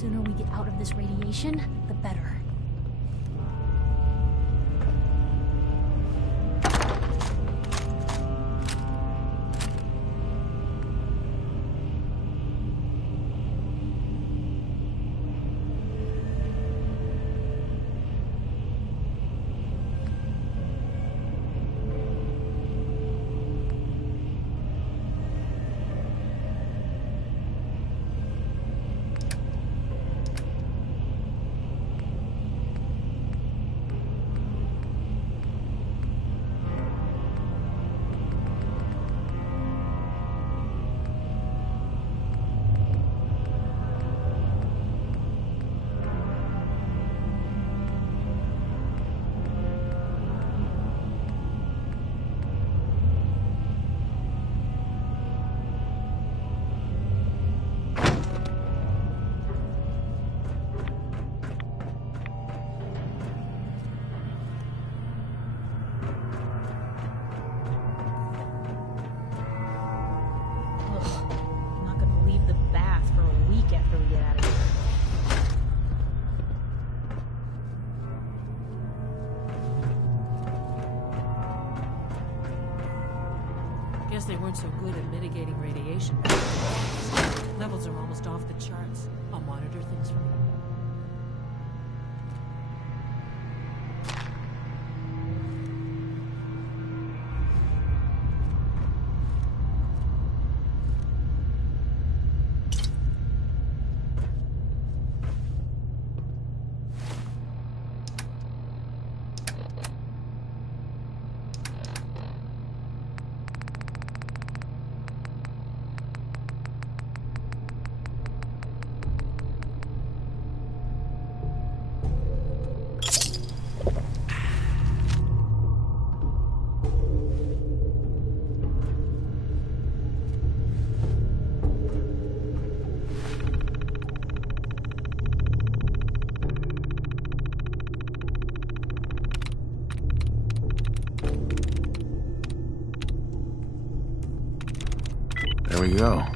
sooner we get out of this radiation, the better. They weren't so good at mitigating radiation. Levels are almost off the charts. I'll monitor things from here. There we go.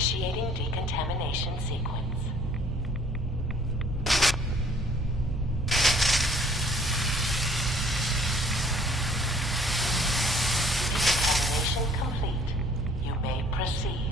Initiating decontamination sequence. Decontamination complete. You may proceed.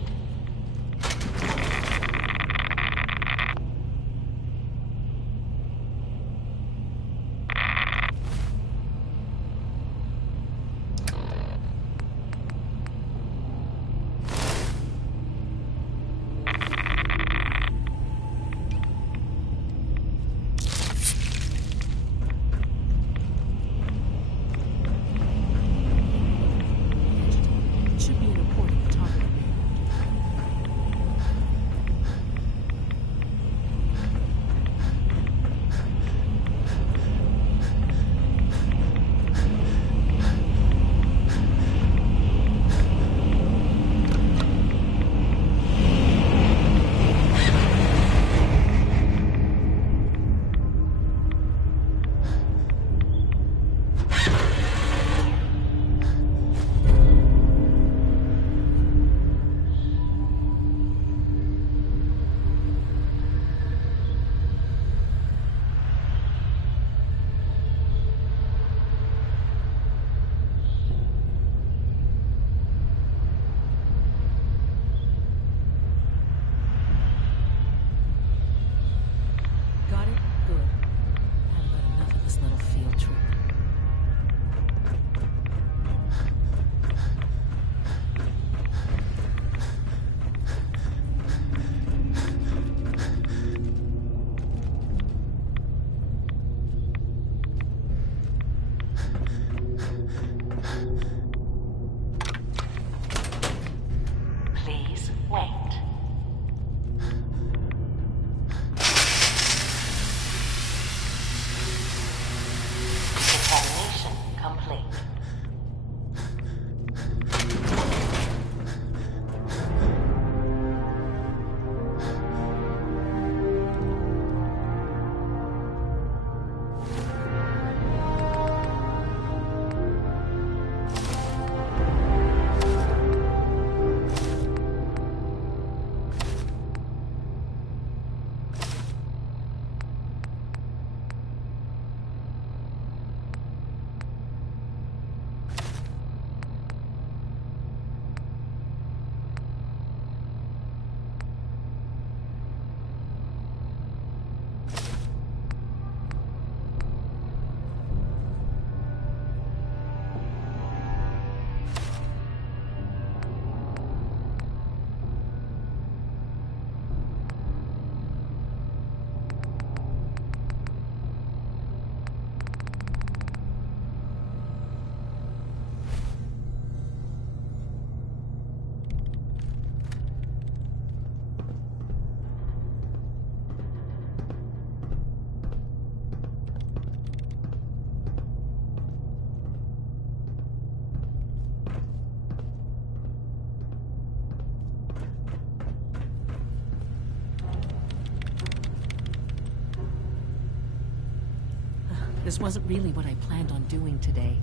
This wasn't really what I planned on doing today.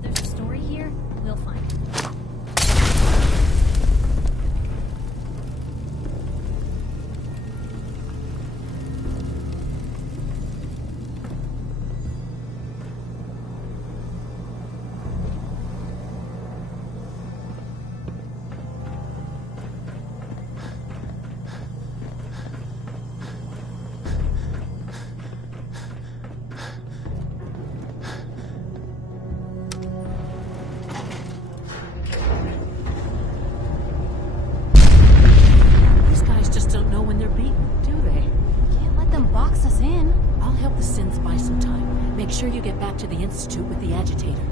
There's a story here. We'll find it. Make sure you get back to the Institute with the agitator.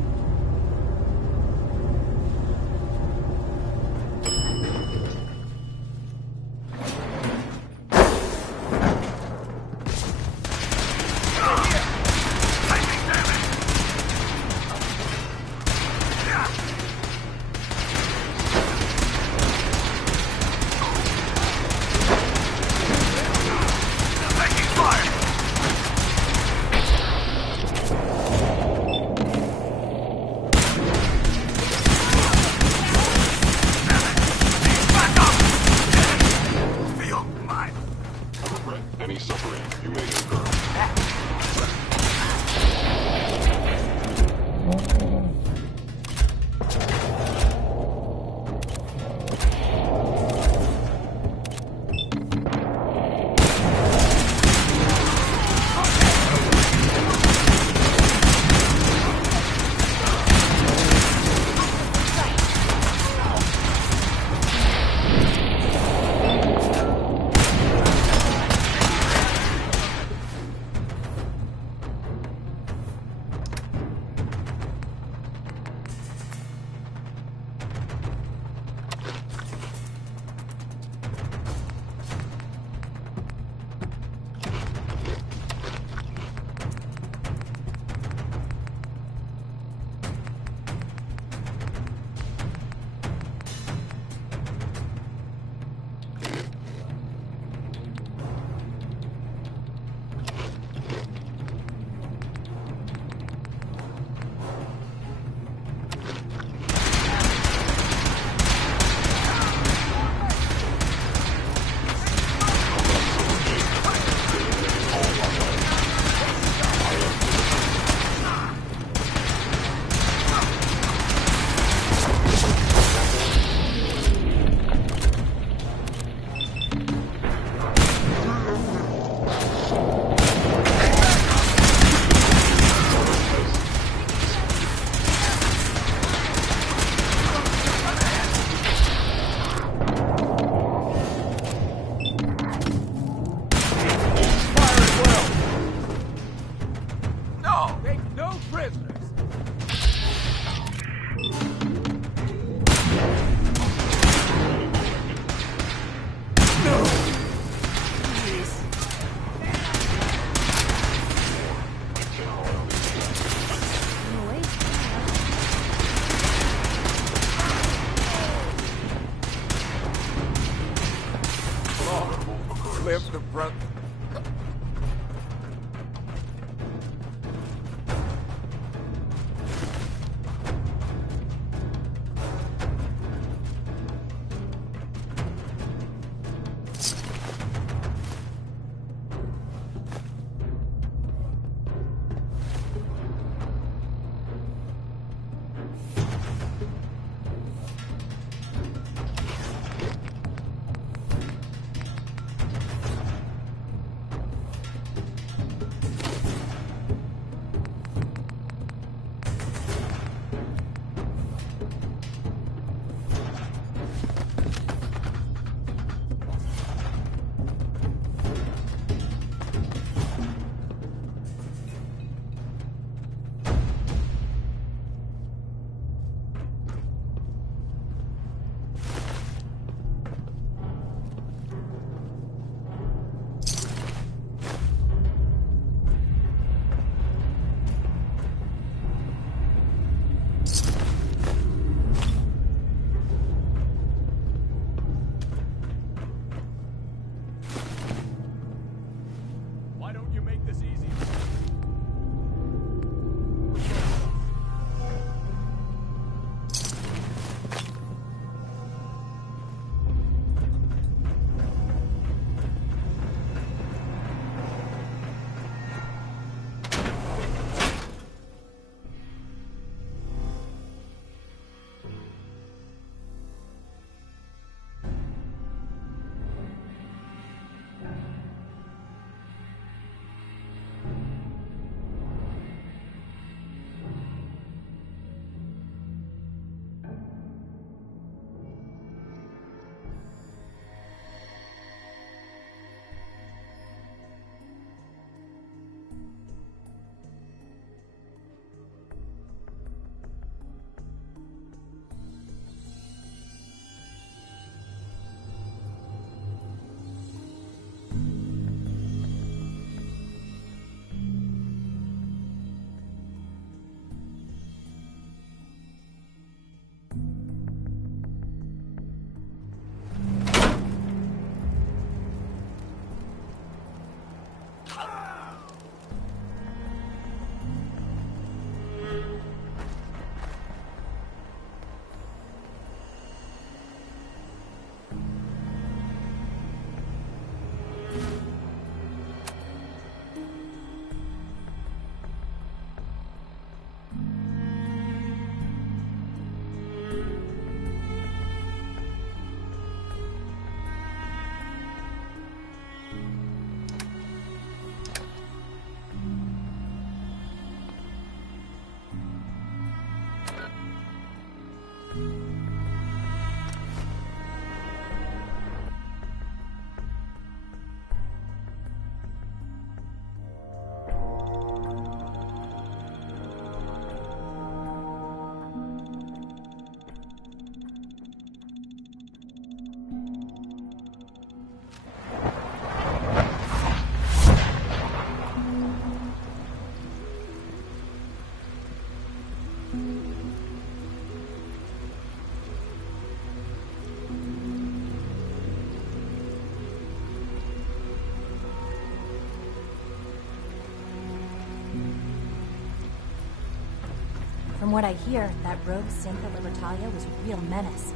From what I hear, that rogue synth at Libertalia was a real menace.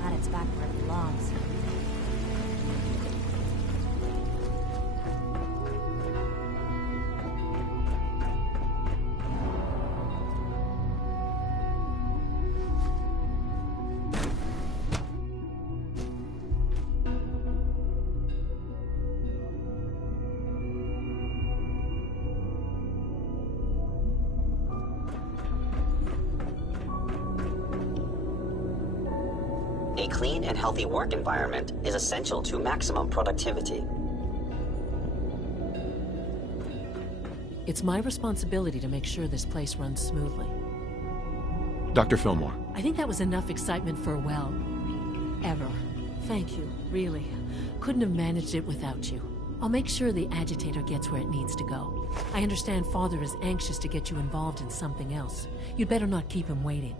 Glad it's back where it belongs. A clean and healthy work environment is essential to maximum productivity. It's my responsibility to make sure this place runs smoothly. Dr. Fillmore. I think that was enough excitement for, well, ever. Thank you, really. Couldn't have managed it without you. I'll make sure the agitator gets where it needs to go. I understand Father is anxious to get you involved in something else. You'd better not keep him waiting.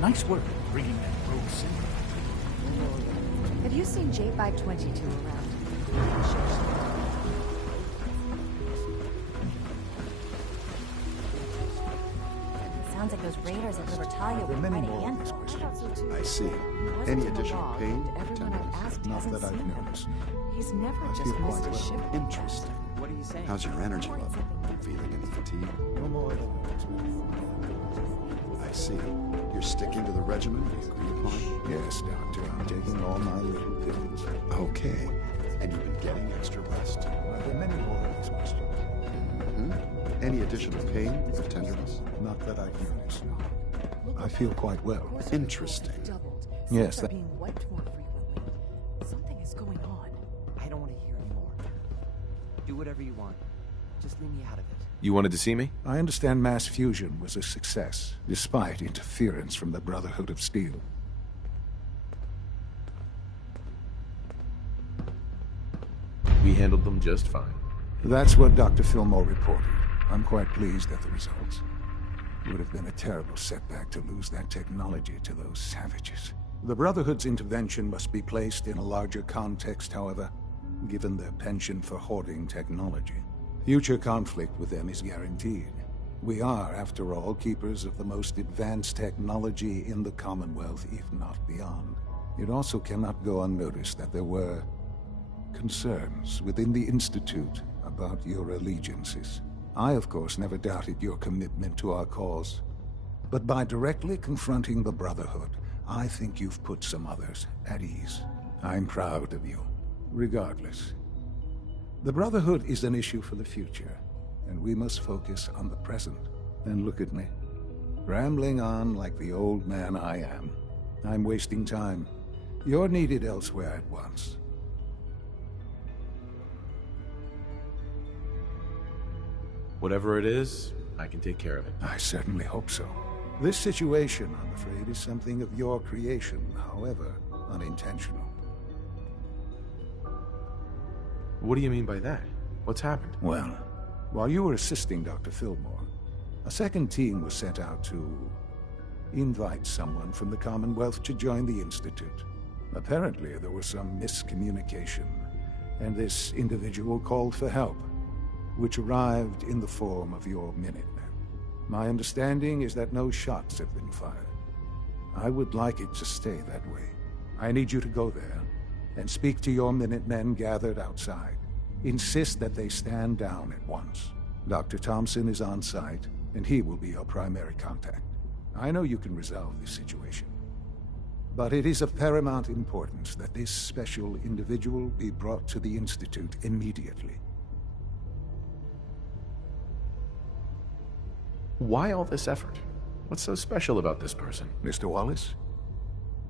Nice work bringing that rogue synth. Have you seen J522 around? Sounds like those raiders at Libertalia There were are many quite a more of these handful. questions. I see. Any additional pain or tenderness? Not that I've noticed. He's never I just feel missed quite a ship. well. Interesting. What are you saying? How's your energy level? Feeling any fatigue? No more than I see. You're sticking to the regimen we agreed upon? Yes, Doctor. I'm taking all my little pills. Okay. And you've been getting extra rest? Are there many more of these questions? Any additional pain or tenderness? Not that I've noticed. I feel quite well. Interesting. Yes, Are being wiped more frequently. Something is going on. I don't want to hear anymore. Do whatever you want. Just leave me out of it. You wanted to see me? I understand mass fusion was a success, despite interference from the Brotherhood of Steel. We handled them just fine. That's what Dr. Fillmore reported. I'm quite pleased at the results. It would have been a terrible setback to lose that technology to those savages. The Brotherhood's intervention must be placed in a larger context, however, given their penchant for hoarding technology. Future conflict with them is guaranteed. We are, after all, keepers of the most advanced technology in the Commonwealth, if not beyond. It also cannot go unnoticed that there were concerns within the Institute about your allegiances. I, of course, never doubted your commitment to our cause. But by directly confronting the Brotherhood, I think you've put some others at ease. I'm proud of you, regardless. The Brotherhood is an issue for the future, and we must focus on the present. And look at me, rambling on like the old man I am. I'm wasting time. You're needed elsewhere at once. Whatever it is, I can take care of it. I certainly hope so. This situation, I'm afraid, is something of your creation, however unintentional. What do you mean by that? What's happened? Well, while you were assisting Dr. Fillmore, a second team was sent out to invite someone from the Commonwealth to join the Institute. Apparently, there was some miscommunication, and this individual called for help, which arrived in the form of your Minutemen. My understanding is that no shots have been fired. I would like it to stay that way. I need you to go there and speak to your Minutemen gathered outside. Insist that they stand down at once. Dr. Thompson is on site, and he will be your primary contact. I know you can resolve this situation, but it is of paramount importance that this special individual be brought to the Institute immediately. Why all this effort? What's so special about this person? Mr. Wallace?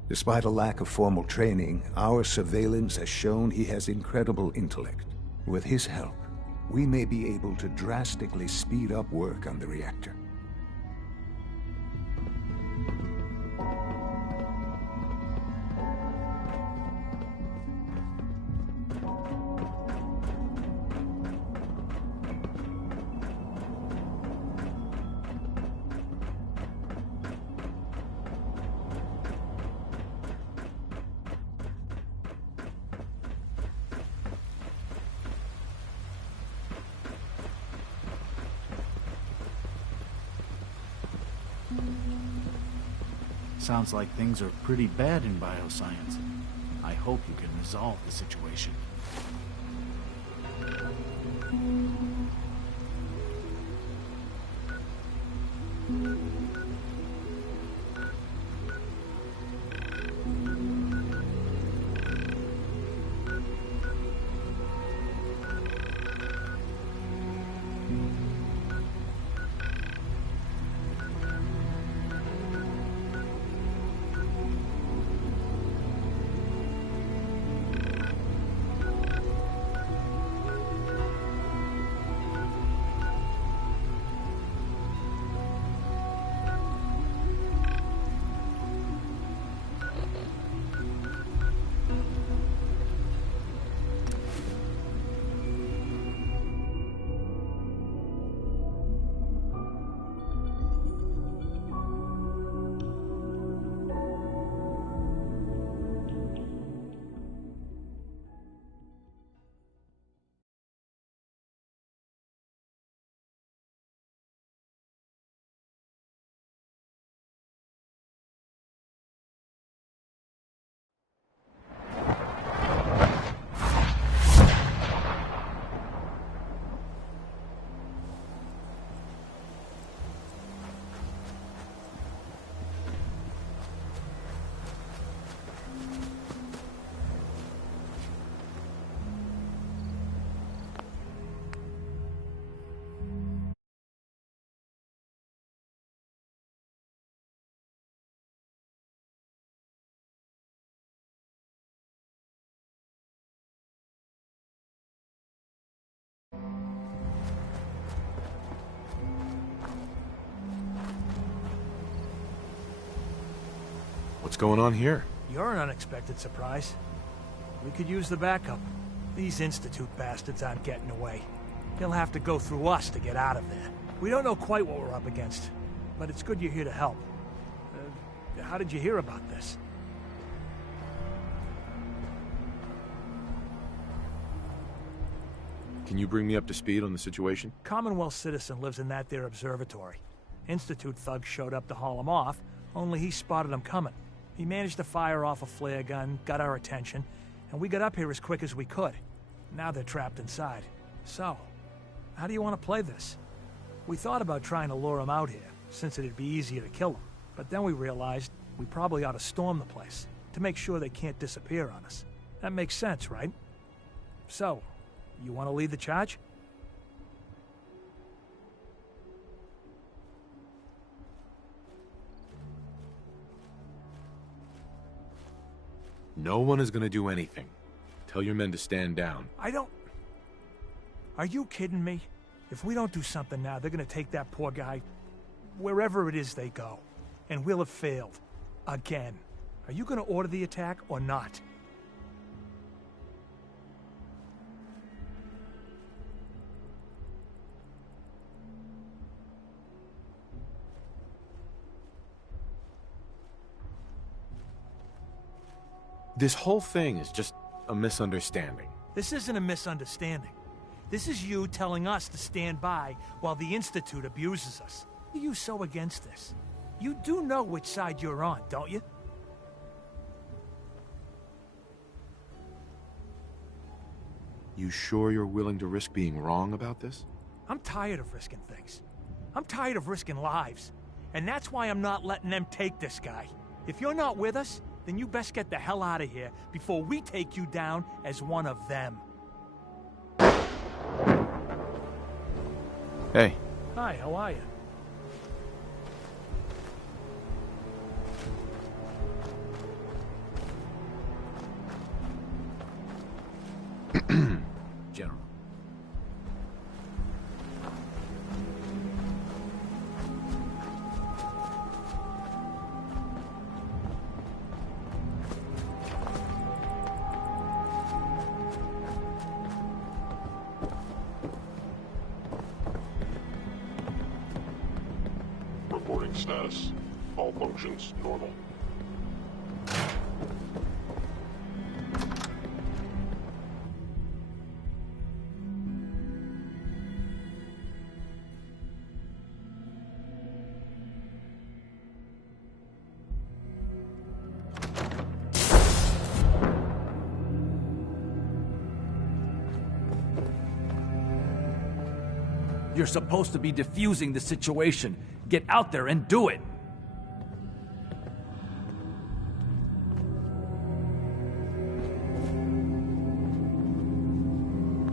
Despite a lack of formal training, our surveillance has shown he has incredible intellect. With his help, we may be able to drastically speed up work on the reactor. Sounds like things are pretty bad in bioscience. I hope you can resolve the situation. What's going on here? You're an unexpected surprise. We could use the backup. These Institute bastards aren't getting away. He'll have to go through us to get out of there. We don't know quite what we're up against, but it's good you're here to help. How did you hear about this? Can you bring me up to speed on the situation? Commonwealth citizen lives in that there observatory. Institute thugs showed up to haul him off, only he spotted them coming. He managed to fire off a flare gun, got our attention, and we got up here as quick as we could. Now they're trapped inside. So, how do you want to play this? We thought about trying to lure him out here, since it'd be easier to kill him. But then we realized we probably ought to storm the place, to make sure they can't disappear on us. That makes sense, right? So, you want to lead the charge? No one is gonna do anything. Tell your men to stand down. Are you kidding me? If we don't do something now, they're gonna take that poor guy wherever it is they go. And we'll have failed. Again. Are you gonna order the attack or not? This whole thing is just a misunderstanding. This isn't a misunderstanding. This is you telling us to stand by while the Institute abuses us. Why are you so against this? You do know which side you're on, don't you? You sure you're willing to risk being wrong about this? I'm tired of risking things. I'm tired of risking lives. And that's why I'm not letting them take this guy. If you're not with us, then you best get the hell out of here before we take you down as one of them. Hey. Hi, how are you? status. All functions normal. You're supposed to be defusing the situation. Get out there and do it!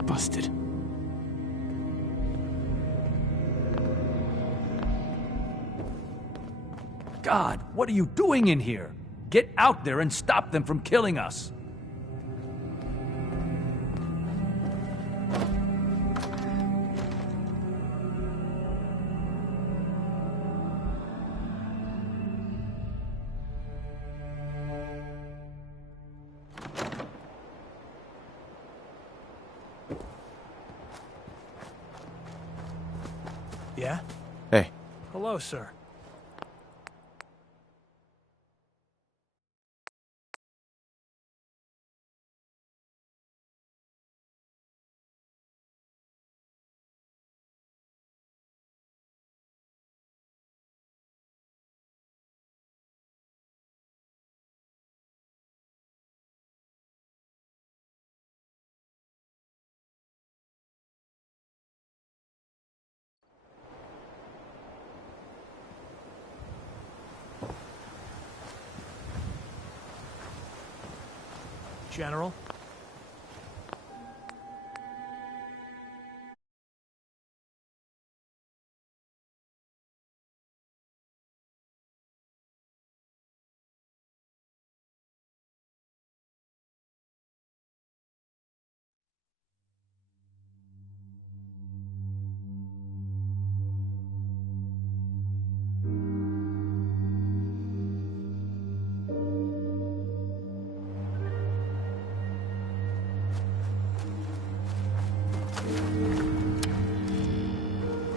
Busted. God, what are you doing in here? Get out there and stop them from killing us! Yeah? Hey. Hello, sir. General?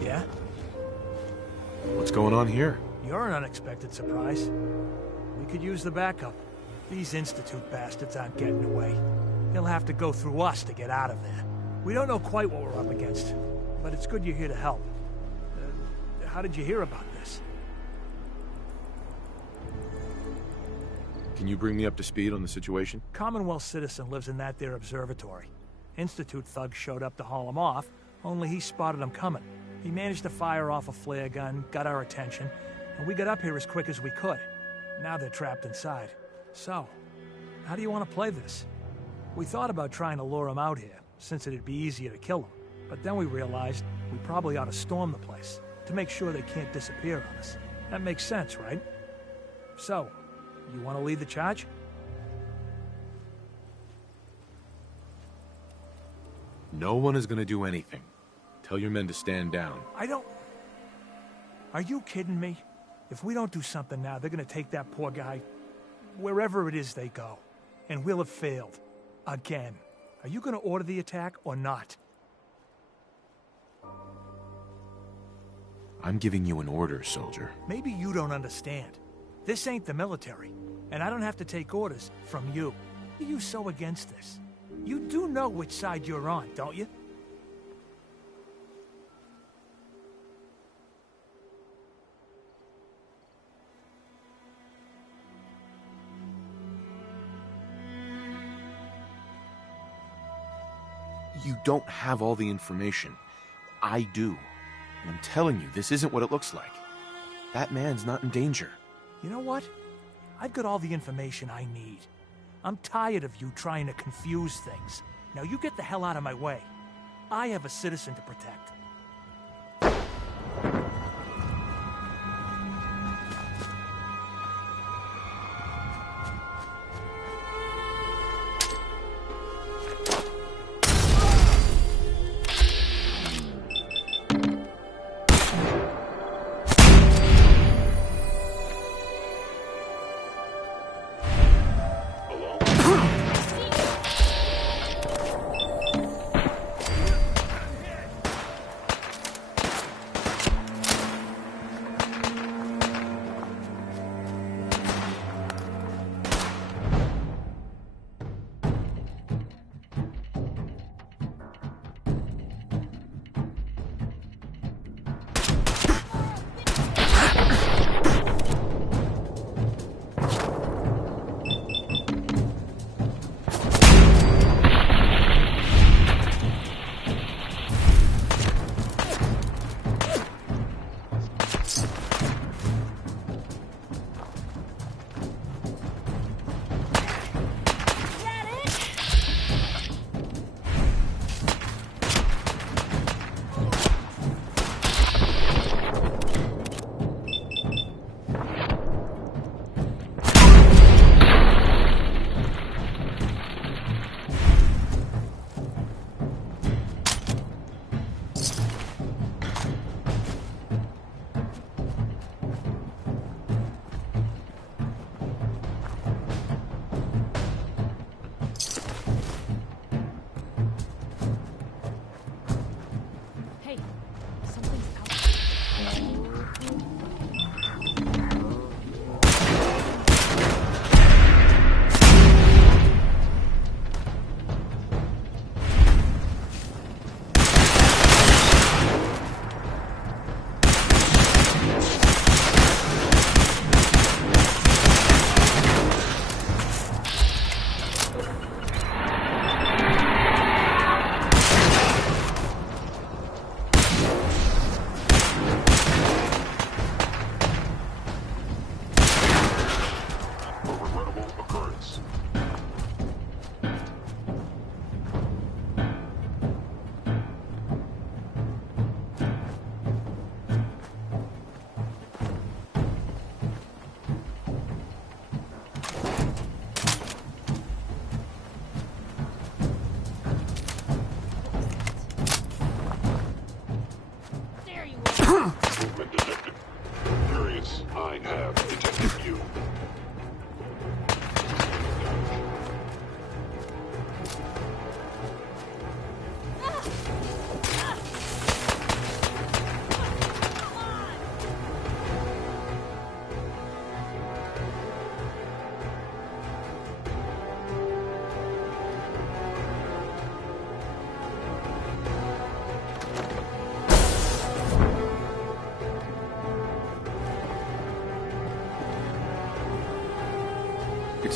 Yeah? What's going on here? You're an unexpected surprise. We could use the backup. These Institute bastards aren't getting away. He'll have to go through us to get out of there. We don't know quite what we're up against, but it's good you're here to help. How did you hear about this? Can you bring me up to speed on the situation? Commonwealth citizen lives in that there observatory. Institute thugs showed up to haul him off, only he spotted them coming. He managed to fire off a flare gun, got our attention, and we got up here as quick as we could. Now they're trapped inside. So, how do you want to play this? We thought about trying to lure them out here, since it'd be easier to kill them. But then we realized we probably ought to storm the place, to make sure they can't disappear on us. That makes sense, right? So, you want to lead the charge? No one is going to do anything. Tell your men to stand down. I don't... Are you kidding me? If we don't do something now, they're going to take that poor guy wherever it is they go. And we'll have failed. Again. Are you going to order the attack or not? I'm giving you an order, soldier. Maybe you don't understand. This ain't the military, and I don't have to take orders from you. Why are you so against this? You do know which side you're on, don't you? You don't have all the information. I do. And I'm telling you, this isn't what it looks like. That man's not in danger. You know what? I've got all the information I need. I'm tired of you trying to confuse things. Now you get the hell out of my way. I have a citizen to protect.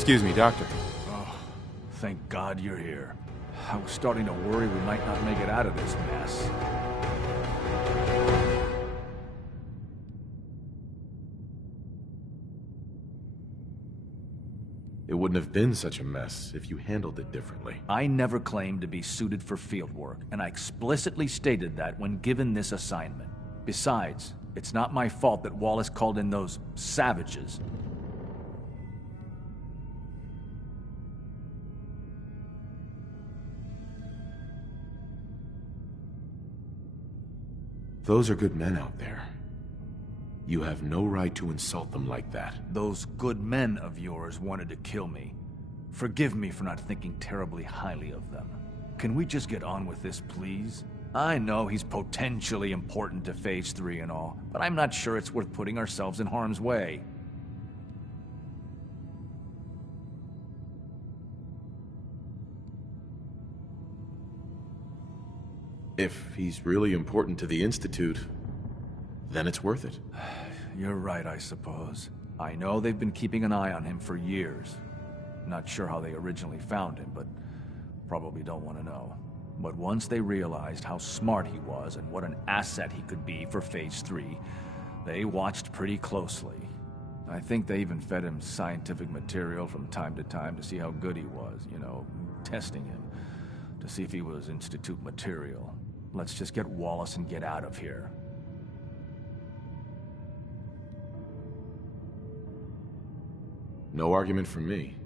Excuse me, Doctor. Oh, thank God you're here. I was starting to worry we might not make it out of this mess. It wouldn't have been such a mess if you handled it differently. I never claimed to be suited for field work, and I explicitly stated that when given this assignment. Besides, it's not my fault that Wallace called in those savages. Those are good men out there. You have no right to insult them like that. Those good men of yours wanted to kill me. Forgive me for not thinking terribly highly of them. Can we just get on with this, please? I know he's potentially important to Phase 3 and all, but I'm not sure it's worth putting ourselves in harm's way. If he's really important to the Institute, then it's worth it. You're right, I suppose. I know they've been keeping an eye on him for years. Not sure how they originally found him, but probably don't want to know. But once they realized how smart he was and what an asset he could be for Phase 3, they watched pretty closely. I think they even fed him scientific material from time to time to see how good he was, you know, testing him, to see if he was Institute material. Let's just get Wallace and get out of here. No argument from me.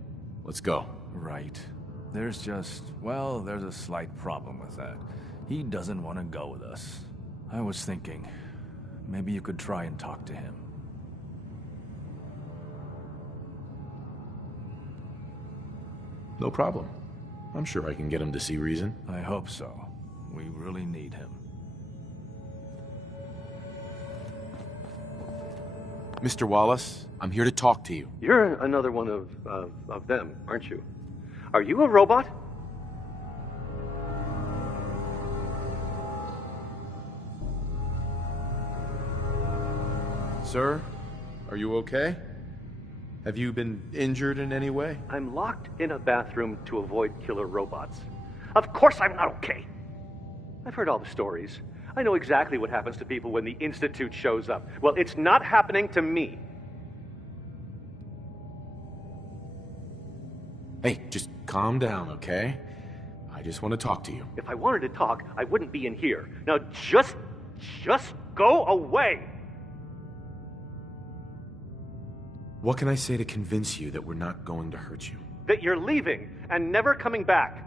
Let's go. Right. There's a slight problem with that. He doesn't want to go with us. I was thinking, maybe you could try and talk to him. No problem. I'm sure I can get him to see reason. I hope so. We really need him. Mr. Wallace, I'm here to talk to you. You're another one of them, aren't you? Are you a robot? Sir, are you okay? Have you been injured in any way? I'm locked in a bathroom to avoid killer robots. Of course I'm not okay. I've heard all the stories. I know exactly what happens to people when the Institute shows up. Well, it's not happening to me. Hey, just calm down, okay? I just want to talk to you. If I wanted to talk, I wouldn't be in here. Now just go away! What can I say to convince you that we're not going to hurt you? That you're leaving and never coming back.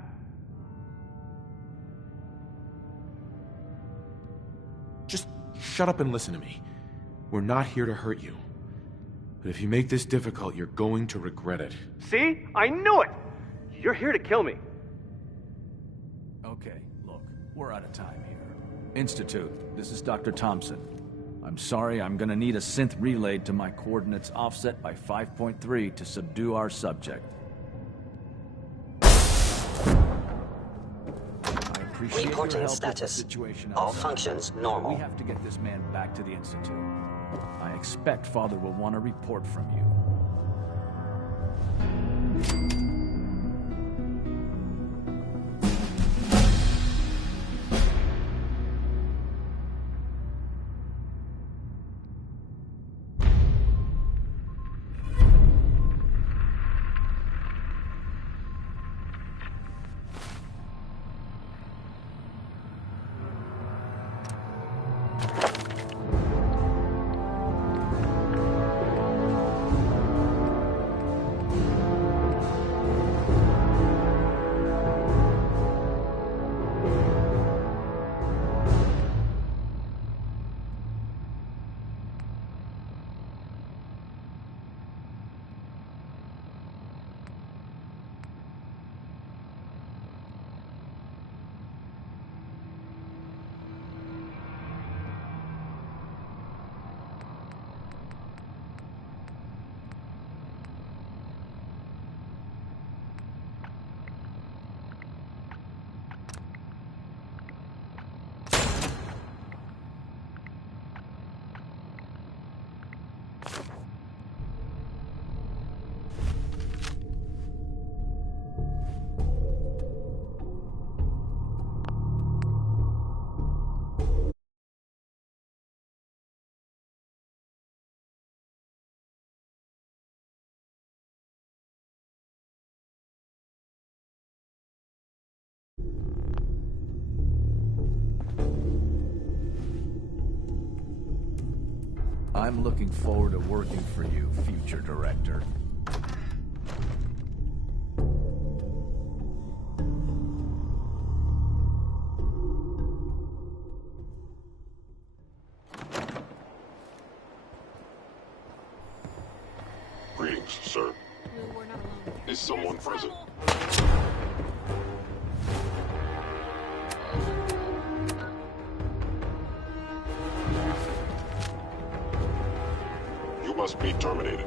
Just shut up and listen to me. We're not here to hurt you. But if you make this difficult, you're going to regret it. See? I knew it! You're here to kill me. Okay, look, we're out of time here. Institute, this is Dr. Thompson. I'm sorry, I'm gonna need a synth relayed to my coordinates offset by 5.3 to subdue our subject. Reporting status. All functions normal. We have to get this man back to the Institute. I expect Father will want a report from you. I'm looking forward to working for you, future director. Greetings, sir. We're not alone. Is someone present? You must be terminated.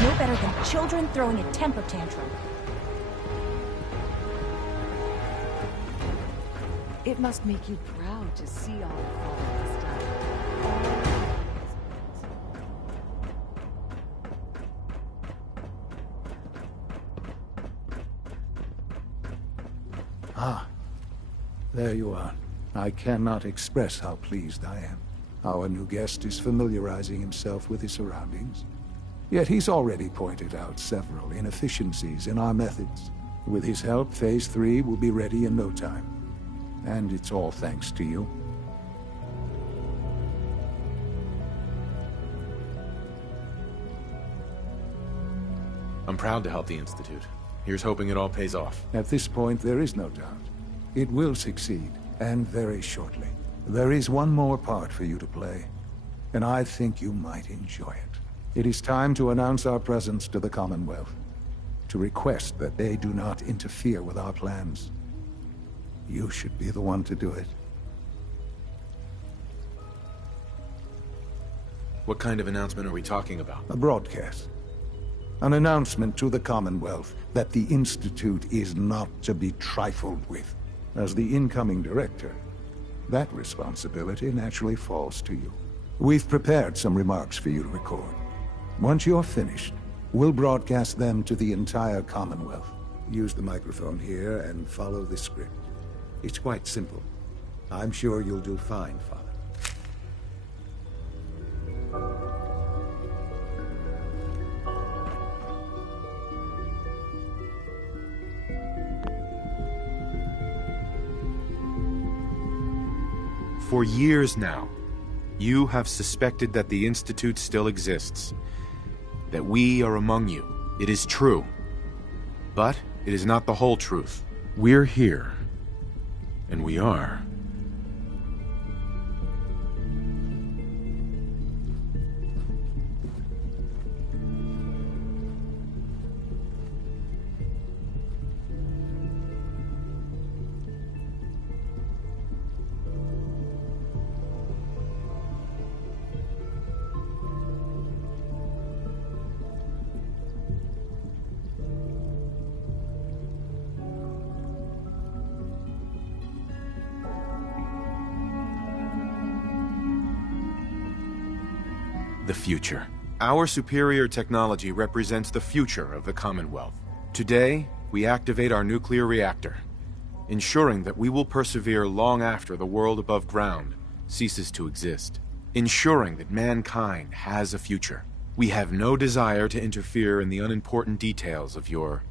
No better than children throwing a temper tantrum. It must make you proud to see all of Father has done. Ah, there you are. I cannot express how pleased I am. Our new guest is familiarizing himself with his surroundings. Yet he's already pointed out several inefficiencies in our methods. With his help, Phase 3 will be ready in no time. And it's all thanks to you. I'm proud to help the Institute. Here's hoping it all pays off. At this point, there is no doubt. It will succeed, and very shortly. There is one more part for you to play, and I think you might enjoy it. It is time to announce our presence to the Commonwealth, to request that they do not interfere with our plans. You should be the one to do it. What kind of announcement are we talking about? A broadcast. An announcement to the Commonwealth that the Institute is not to be trifled with. As the incoming director, that responsibility naturally falls to you. We've prepared some remarks for you to record. Once you're finished, we'll broadcast them to the entire Commonwealth. Use the microphone here and follow the script. It's quite simple. I'm sure you'll do fine, Father. For years now, you have suspected that the Institute still exists. That we are among you. It is true. But it is not the whole truth. We're here. And we are. The future. Our superior technology represents the future of the Commonwealth. Today, we activate our nuclear reactor, ensuring that we will persevere long after the world above ground ceases to exist, ensuring that mankind has a future. We have no desire to interfere in the unimportant details of your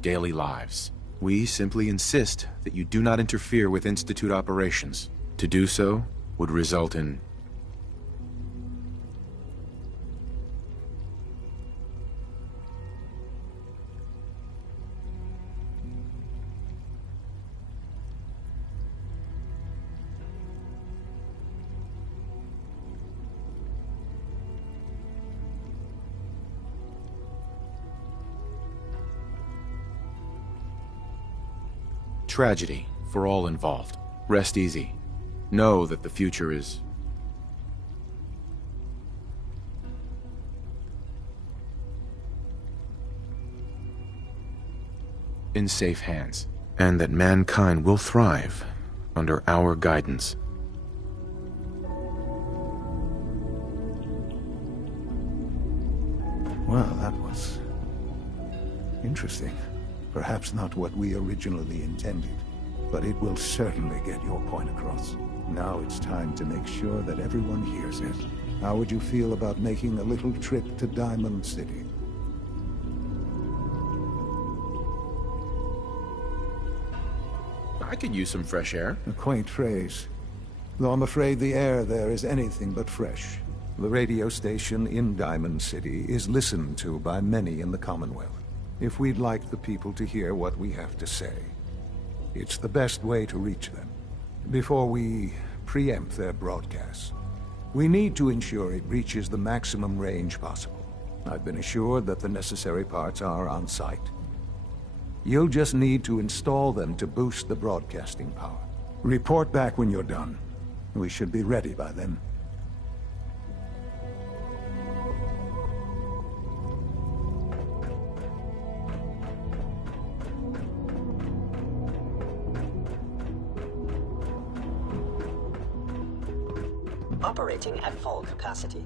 daily lives. We simply insist that you do not interfere with Institute operations. To do so would result in tragedy for all involved. Rest easy. Know that the future is... in safe hands, and that mankind will thrive under our guidance. Well, that was interesting. Perhaps not what we originally intended, but it will certainly get your point across. Now it's time to make sure that everyone hears it. How would you feel about making a little trip to Diamond City? I could use some fresh air. A quaint phrase, though I'm afraid the air there is anything but fresh. The radio station in Diamond City is listened to by many in the Commonwealth. If we'd like the people to hear what we have to say, it's the best way to reach them. Before we preempt their broadcasts, we need to ensure it reaches the maximum range possible. I've been assured that the necessary parts are on site. You'll just need to install them to boost the broadcasting power. Report back when you're done. We should be ready by then. Operating at full capacity.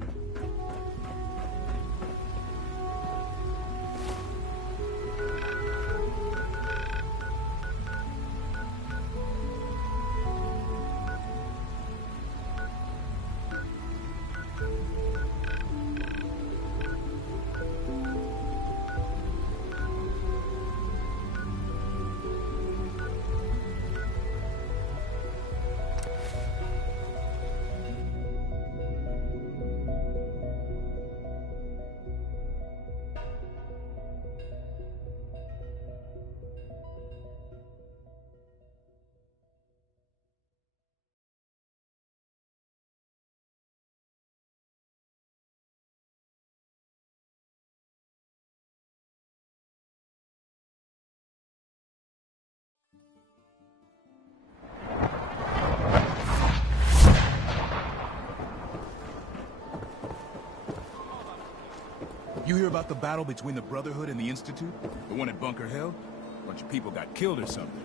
You hear about the battle between the Brotherhood and the Institute? The one at Bunker Hill? A bunch of people got killed or something.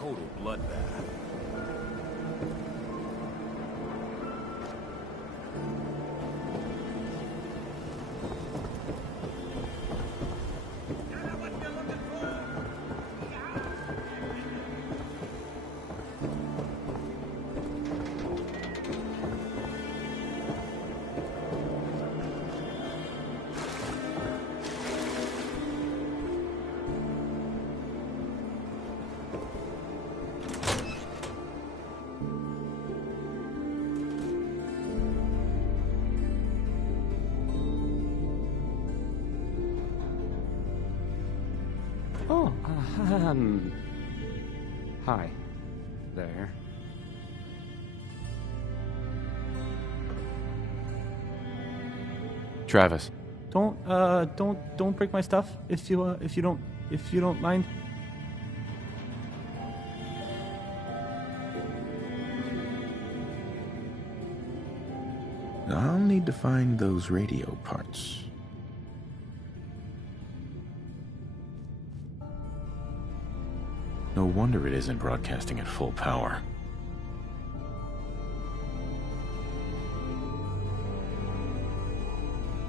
Total bloodbath. Oh, hi there. Travis. Don't break my stuff if you don't mind. I'll need to find those radio parts. No wonder it isn't broadcasting at full power.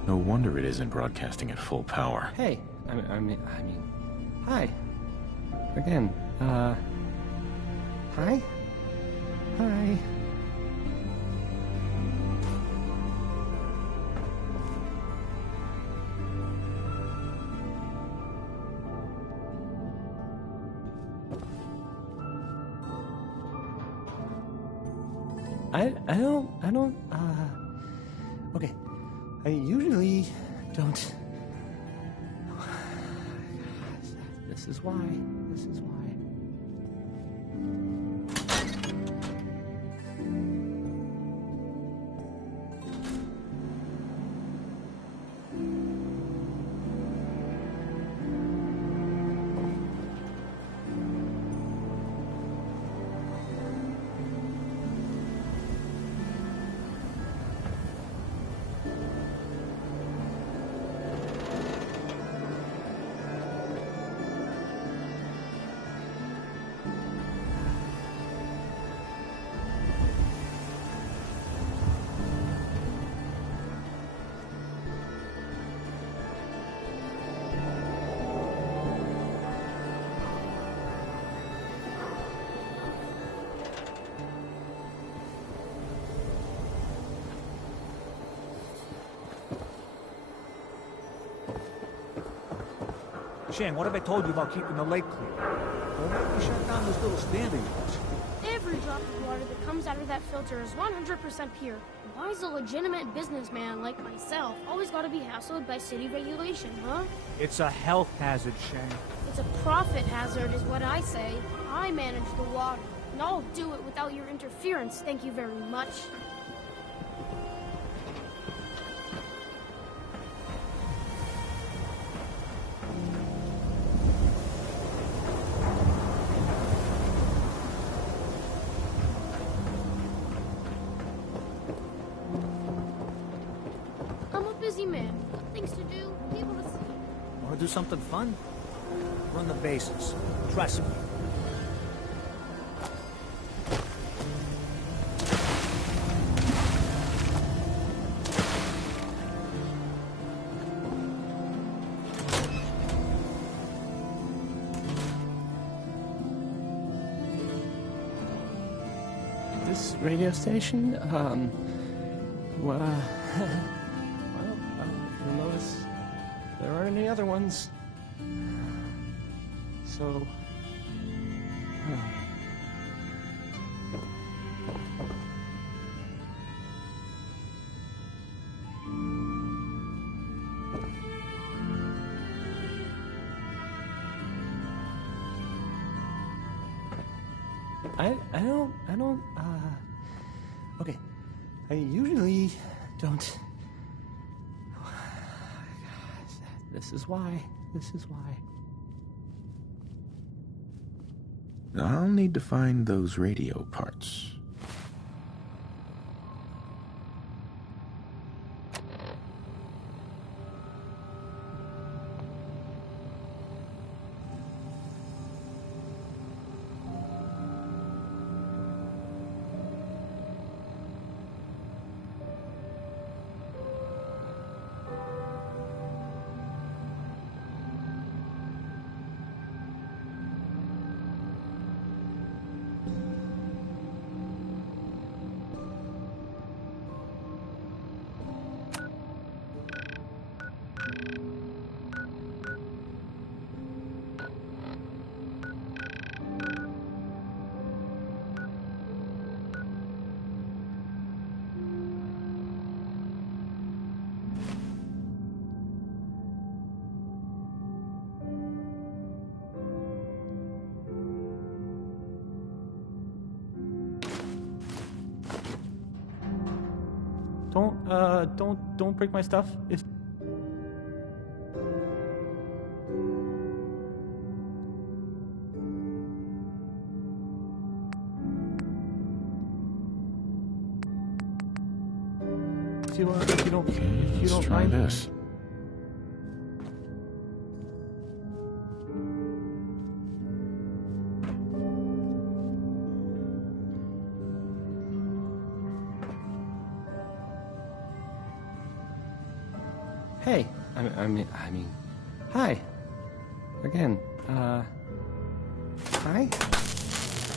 No wonder it isn't broadcasting at full power. Hey, I mean, hi. Again, hi? Hi? Okay. I usually don't. This is why. Shane, what have I told you about keeping the lake clean? Well, maybe we shut down this little standing watch. Every drop of water that comes out of that filter is 100% pure. Why's a legitimate businessman like myself always gotta be hassled by city regulation, huh? It's a health hazard, Shane. It's a profit hazard is what I say. I manage the water, and I'll do it without your interference, thank you very much. Busy man. Got things to do, people to see. Want to do something fun? Run the bases. Trust me. This radio station, well, you'll notice there aren't any other ones. So, I don't, okay. I usually don't. This is why. I'll need to find those radio parts. Don't break my stuff. If you don't try mind this. Hey, I mean, hi. Again, hi.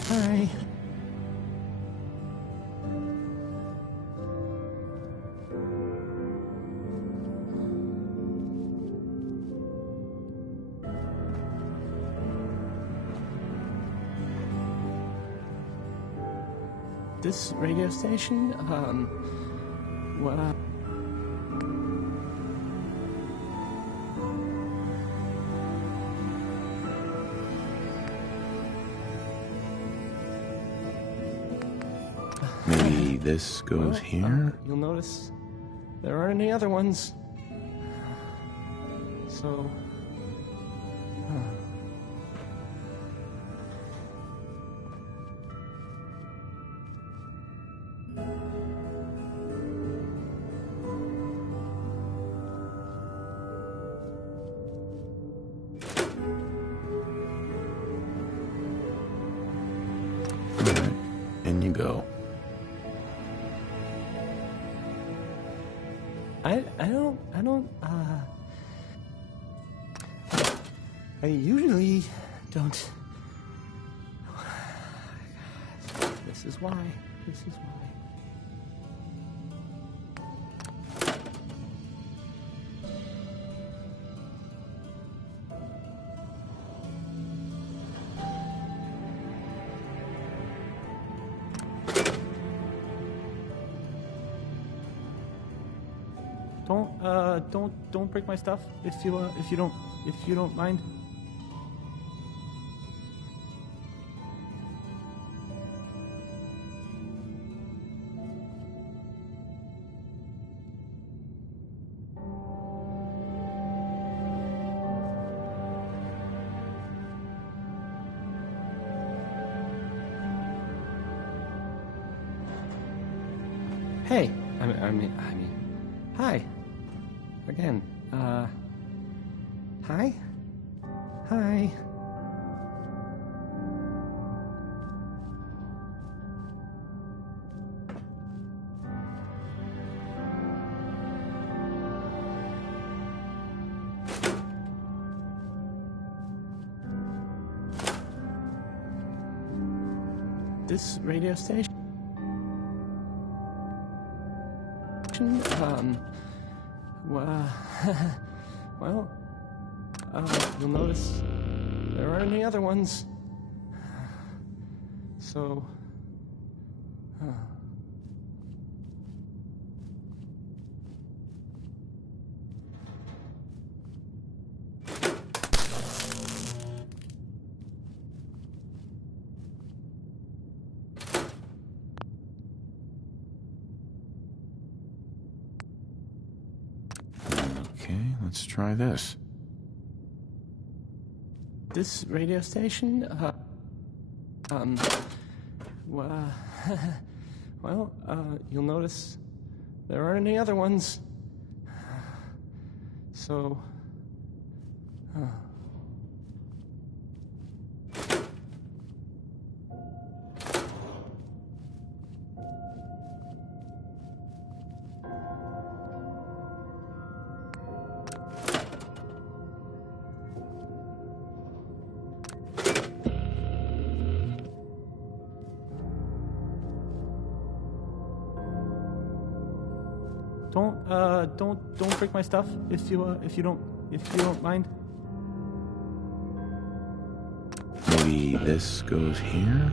Hi. This radio station, well, Maybe this goes here? You'll notice there aren't any other ones. So, In you go. I usually don't. This is why. Don't break my stuff if you don't mind. Hey, I mean, hi. Again, hi? Hi. This radio station? Well, you'll notice there aren't any other ones. So, Okay, let's try this. this radio station? Well, you'll notice there aren't any other ones. So, don't break my stuff if you don't mind. Maybe this goes here?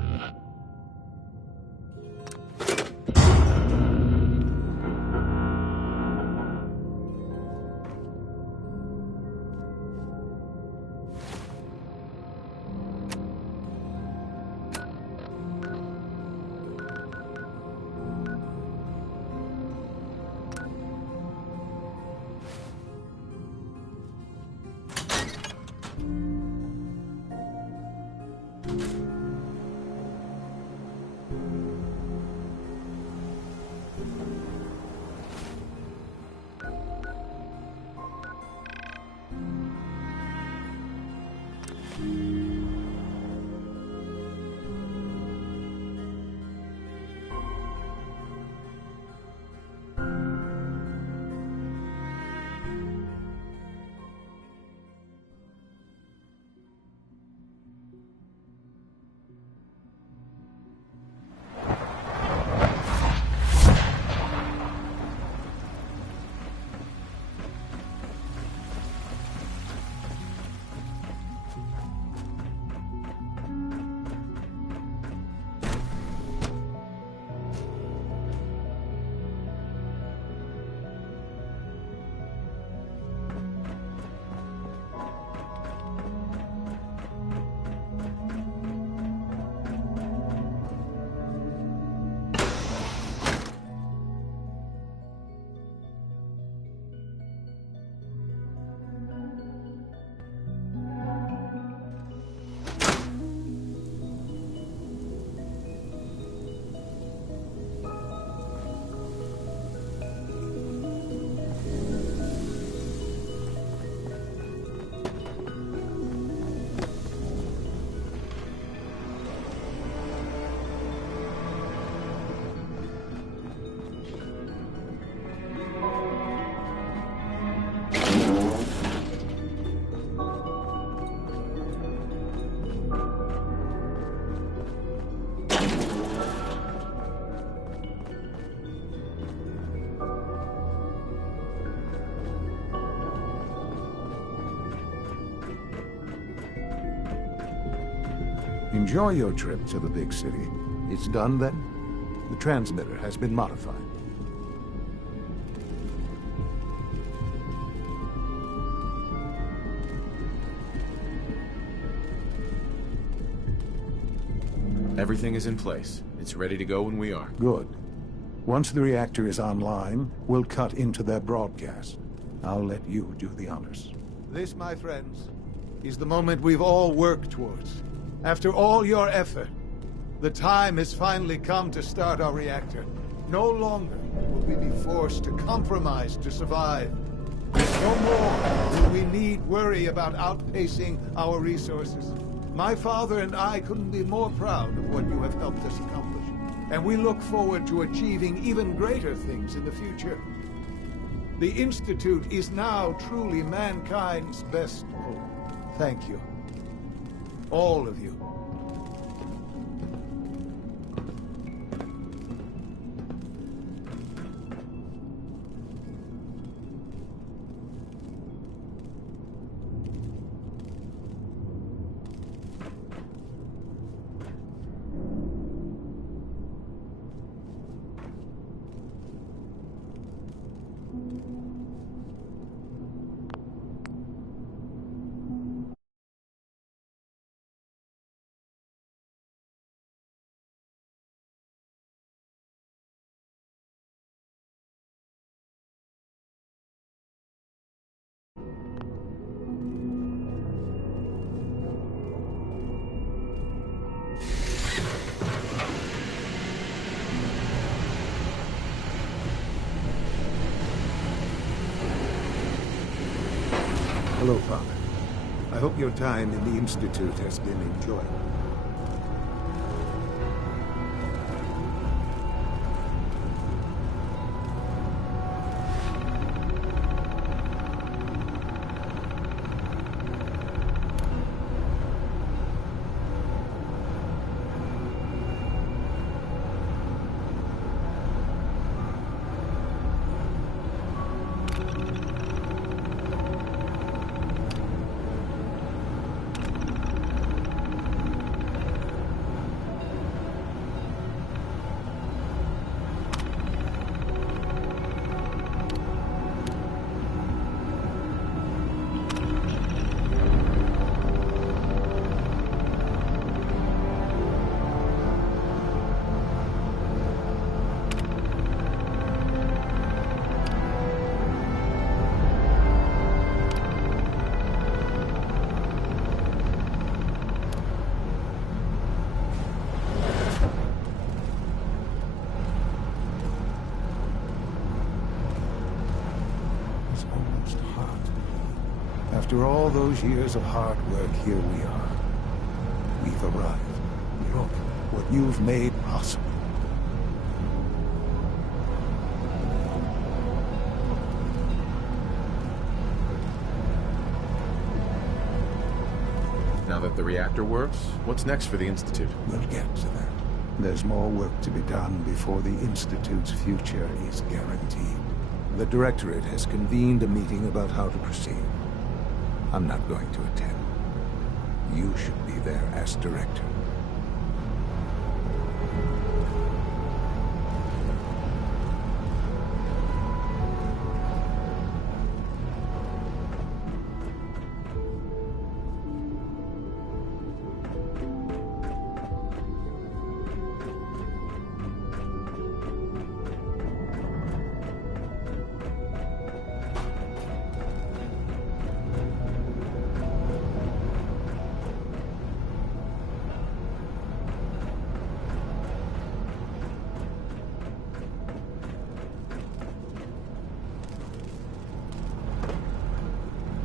Enjoy your trip to the big city. It's done then? The transmitter has been modified. Everything is in place. It's ready to go when we are. Good. Once the reactor is online, we'll cut into their broadcast. I'll let you do the honors. This, my friends, is the moment we've all worked towards. After all your effort, the time has finally come to start our reactor. No longer will we be forced to compromise to survive. No more will we need worry about outpacing our resources. My father and I couldn't be more proud of what you have helped us accomplish. And we look forward to achieving even greater things in the future. The Institute is now truly mankind's best hope. Thank you. All of you. Hello, Father. I hope your time in the Institute has been enjoyable. After all those years of hard work, here we are. We've arrived. Look what you've made possible. Now that the reactor works, what's next for the Institute? We'll get to that. There's more work to be done before the Institute's future is guaranteed. The Directorate has convened a meeting about how to proceed. I'm not going to attend. You should be there as director.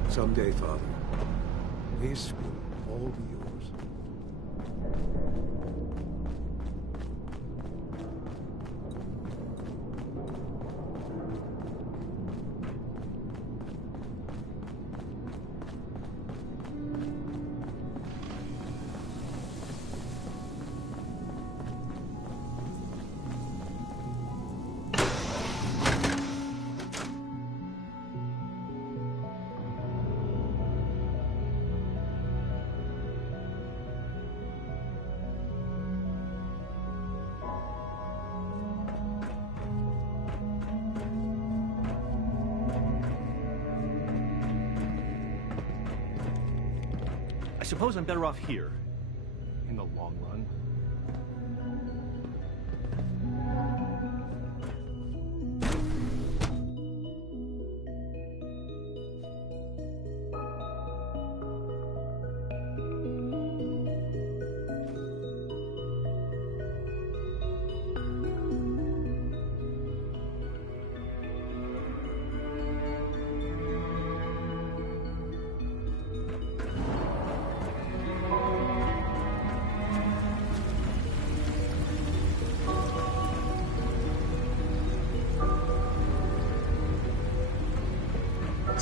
Someday, Father, this will all be yours. I suppose I'm better off here, in the long run.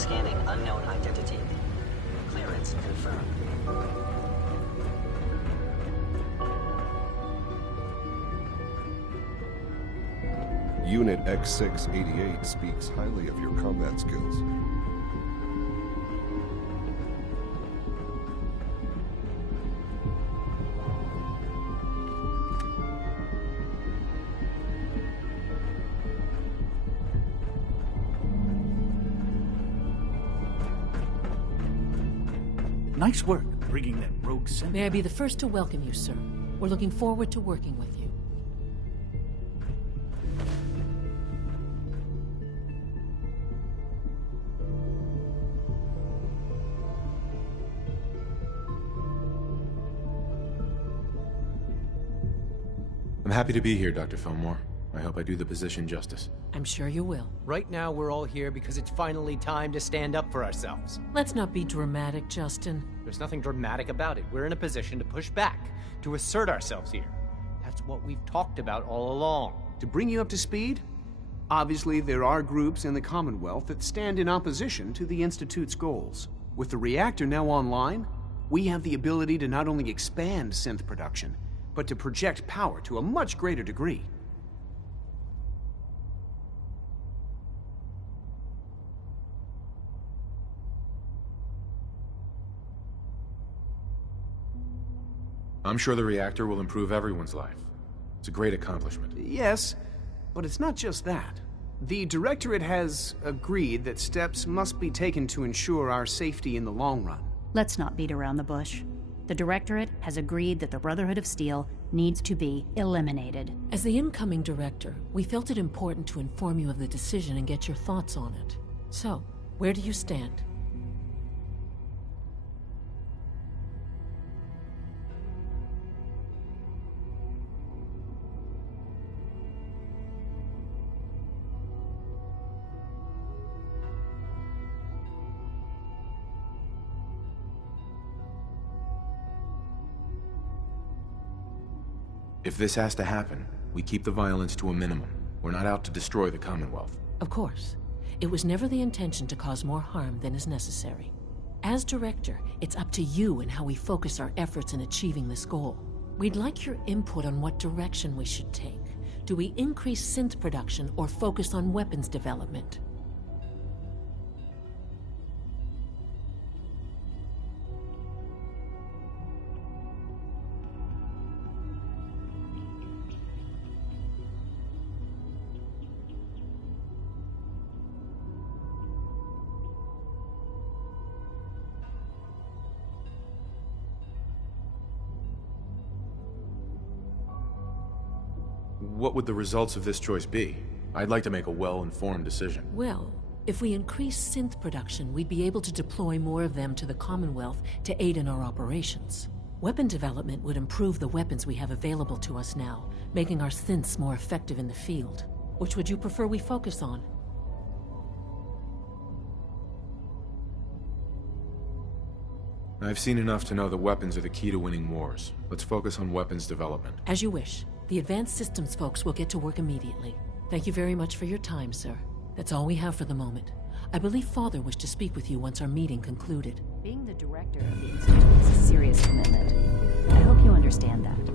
Scanning unknown identity. Clearance confirmed. Unit X688 speaks highly of your combat skills. Nice work bringing that rogue synth. May I be the first to welcome you, sir. We're looking forward to working with you. I'm happy to be here, Dr. Fillmore. I hope I do the position justice. I'm sure you will. Right now, we're all here because it's finally time to stand up for ourselves. Let's not be dramatic, Justin. There's nothing dramatic about it. We're in a position to push back, to assert ourselves here. That's what we've talked about all along. To bring you up to speed, obviously there are groups in the Commonwealth that stand in opposition to the Institute's goals. With the reactor now online, we have the ability to not only expand synth production, but to project power to a much greater degree. I'm sure the reactor will improve everyone's life. It's a great accomplishment. Yes, but it's not just that. The Directorate has agreed that steps must be taken to ensure our safety in the long run. Let's not beat around the bush. The Directorate has agreed that the Brotherhood of Steel needs to be eliminated. As the incoming director, we felt it important to inform you of the decision and get your thoughts on it. So, where do you stand? If this has to happen, we keep the violence to a minimum. We're not out to destroy the Commonwealth. Of course. It was never the intention to cause more harm than is necessary. As director, it's up to you and how we focus our efforts in achieving this goal. We'd like your input on what direction we should take. Do we increase synth production or focus on weapons development? What would the results of this choice be? I'd like to make a well-informed decision. Well, if we increase synth production, we'd be able to deploy more of them to the Commonwealth to aid in our operations. Weapon development would improve the weapons we have available to us now, making our synths more effective in the field. Which would you prefer we focus on? I've seen enough to know that weapons are the key to winning wars. Let's focus on weapons development. As you wish. The advanced systems folks will get to work immediately. Thank you very much for your time, sir. That's all we have for the moment. I believe Father wished to speak with you once our meeting concluded. Being the director of the Institute is a serious commitment. I hope you understand that.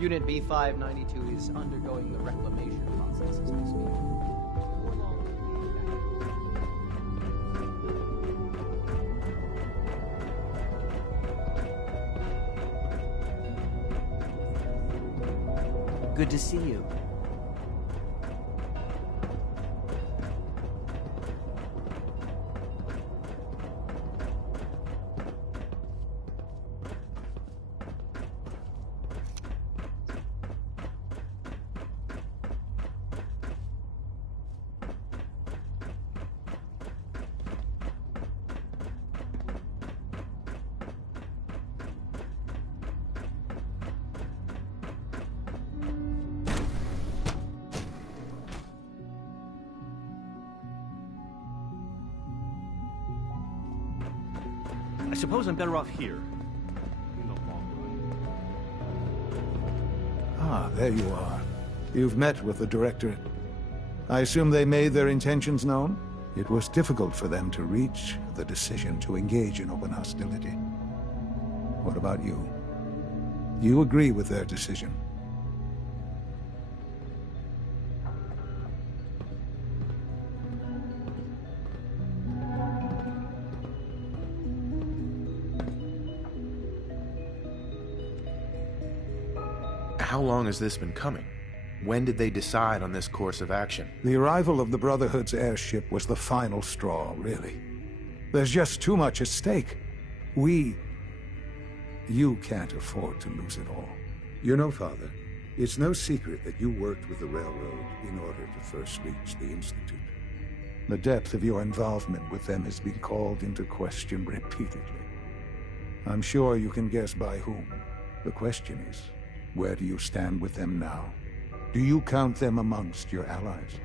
Unit B592 is undergoing the reclamation process as we speak. Good to see you. I suppose I'm better off here. In the long run. Ah, there you are. You've met with the Directorate. I assume they made their intentions known? It was difficult for them to reach the decision to engage in open hostility. What about you? You agree with their decision? How long has this been coming? When did they decide on this course of action? The arrival of the Brotherhood's airship was the final straw, really. There's just too much at stake. You can't afford to lose it all. You know, Father, it's no secret that you worked with the Railroad in order to first reach the Institute. The depth of your involvement with them has been called into question repeatedly. I'm sure you can guess by whom. The question is, where do you stand with them now? Do you count them amongst your allies?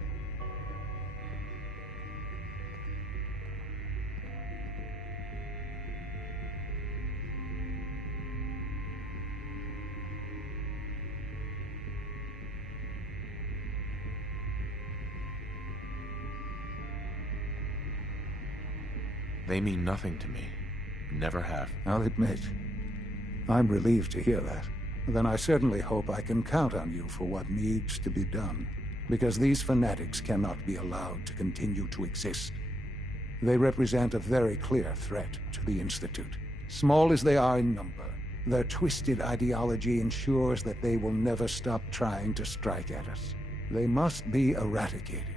They mean nothing to me. Never have. I'll admit, I'm relieved to hear that. Then I certainly hope I can count on you for what needs to be done. Because these fanatics cannot be allowed to continue to exist. They represent a very clear threat to the Institute. Small as they are in number, their twisted ideology ensures that they will never stop trying to strike at us. They must be eradicated.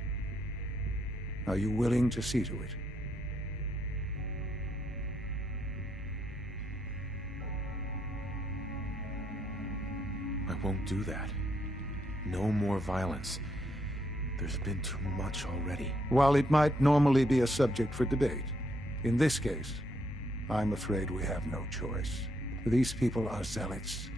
Are you willing to see to it? I won't do that. No more violence. There's been too much already. While it might normally be a subject for debate, in this case, I'm afraid we have no choice. These people are zealots.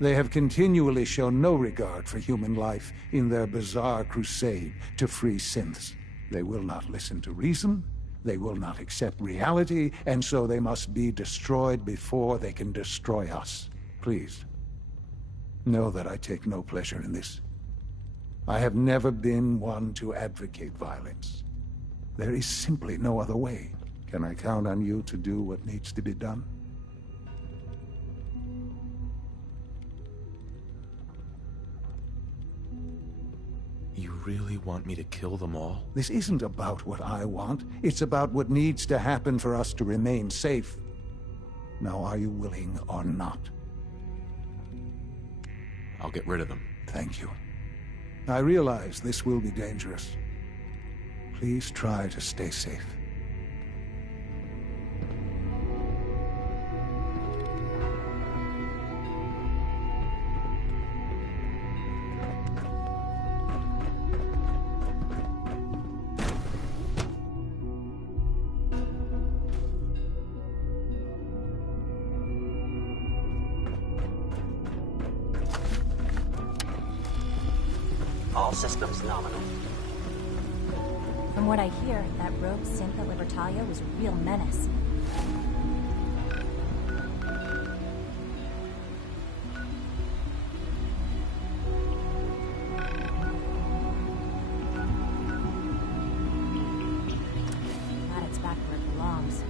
They have continually shown no regard for human life in their bizarre crusade to free synths. They will not listen to reason, they will not accept reality, and so they must be destroyed before they can destroy us. Please, know that I take no pleasure in this. I have never been one to advocate violence. There is simply no other way. Can I count on you to do what needs to be done? You really want me to kill them all? This isn't about what I want. It's about what needs to happen for us to remain safe. Now, are you willing or not? I'll get rid of them. Thank you. I realize this will be dangerous. Please try to stay safe. All systems nominal. From what I hear, that rogue synth at Libertalia was a real menace. Glad it's back where it belongs.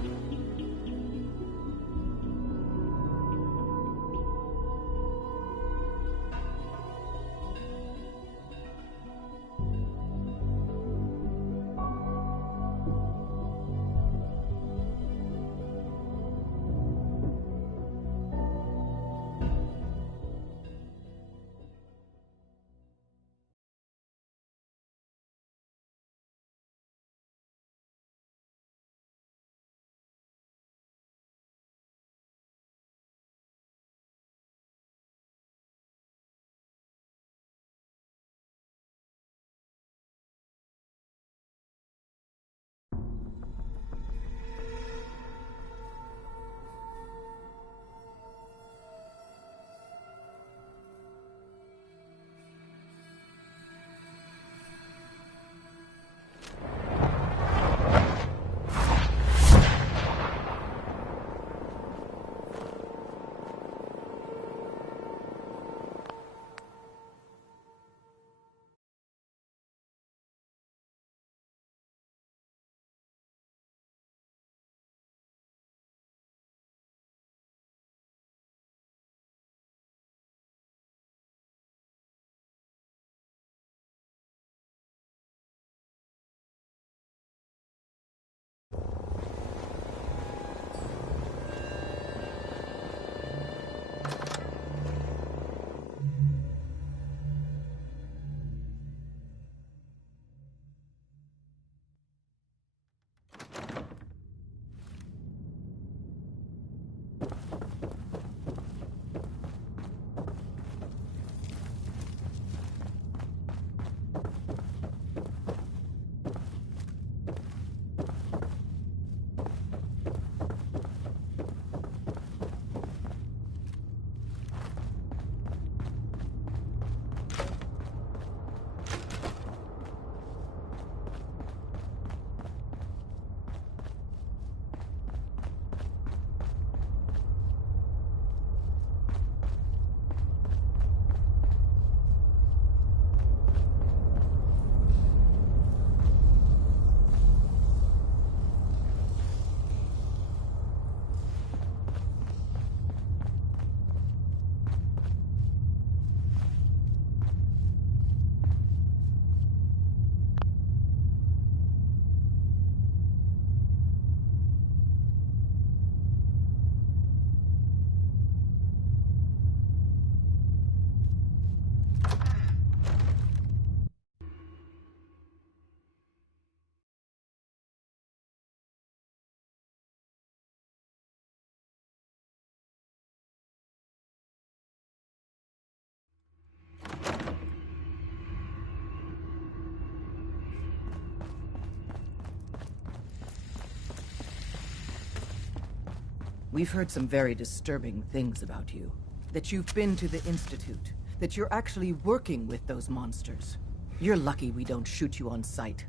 We've heard some very disturbing things about you. That you've been to the Institute. That you're actually working with those monsters. You're lucky we don't shoot you on sight.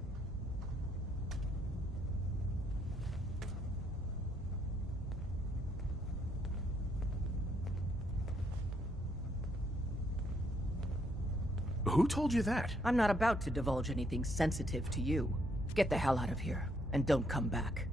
Who told you that? I'm not about to divulge anything sensitive to you. Get the hell out of here, and don't come back.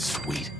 Sweet.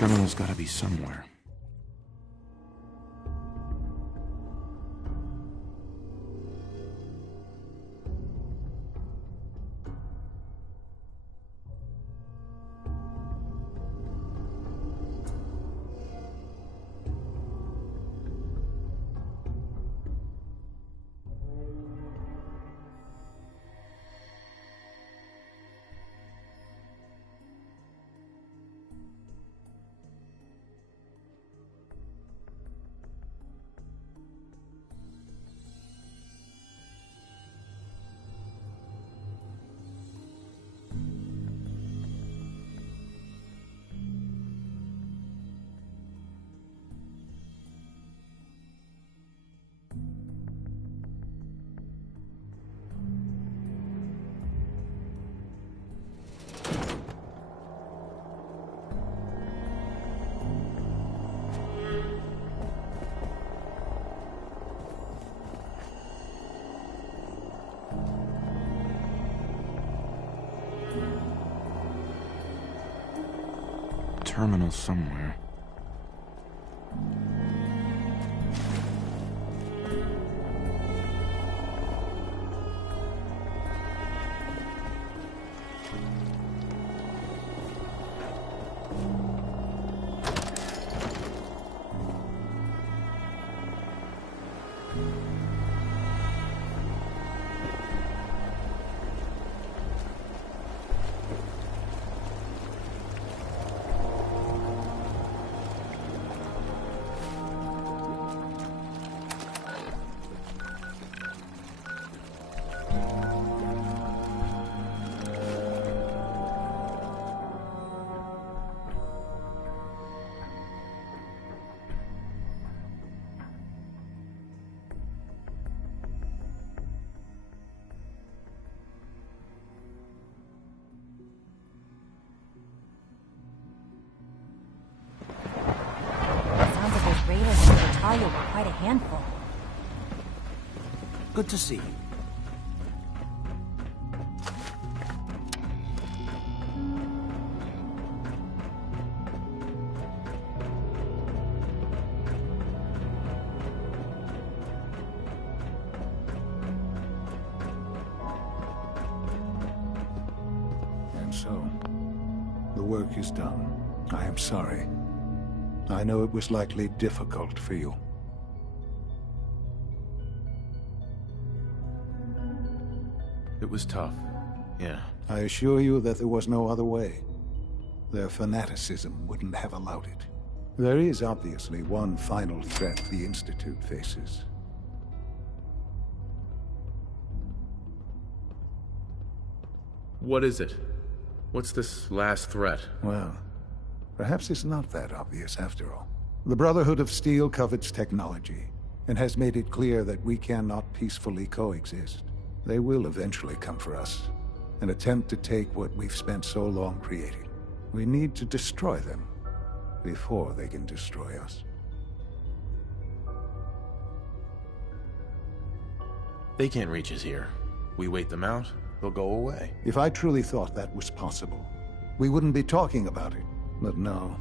Terminal's gotta be somewhere. terminal somewhere. Raiders in Italia were quite a handful. Good to see you. And so, the work is done. I am sorry. I know it was likely difficult for you. It was tough, yeah. I assure you that there was no other way. Their fanaticism wouldn't have allowed it. There is obviously one final threat the Institute faces. What is it? What's this last threat? Well, perhaps it's not that obvious after all. The Brotherhood of Steel covets technology, and has made it clear that we cannot peacefully coexist. They will eventually come for us, and attempt to take what we've spent so long creating. We need to destroy them, before they can destroy us. They can't reach us here. We wait them out, they'll go away. If I truly thought that was possible, we wouldn't be talking about it. But no.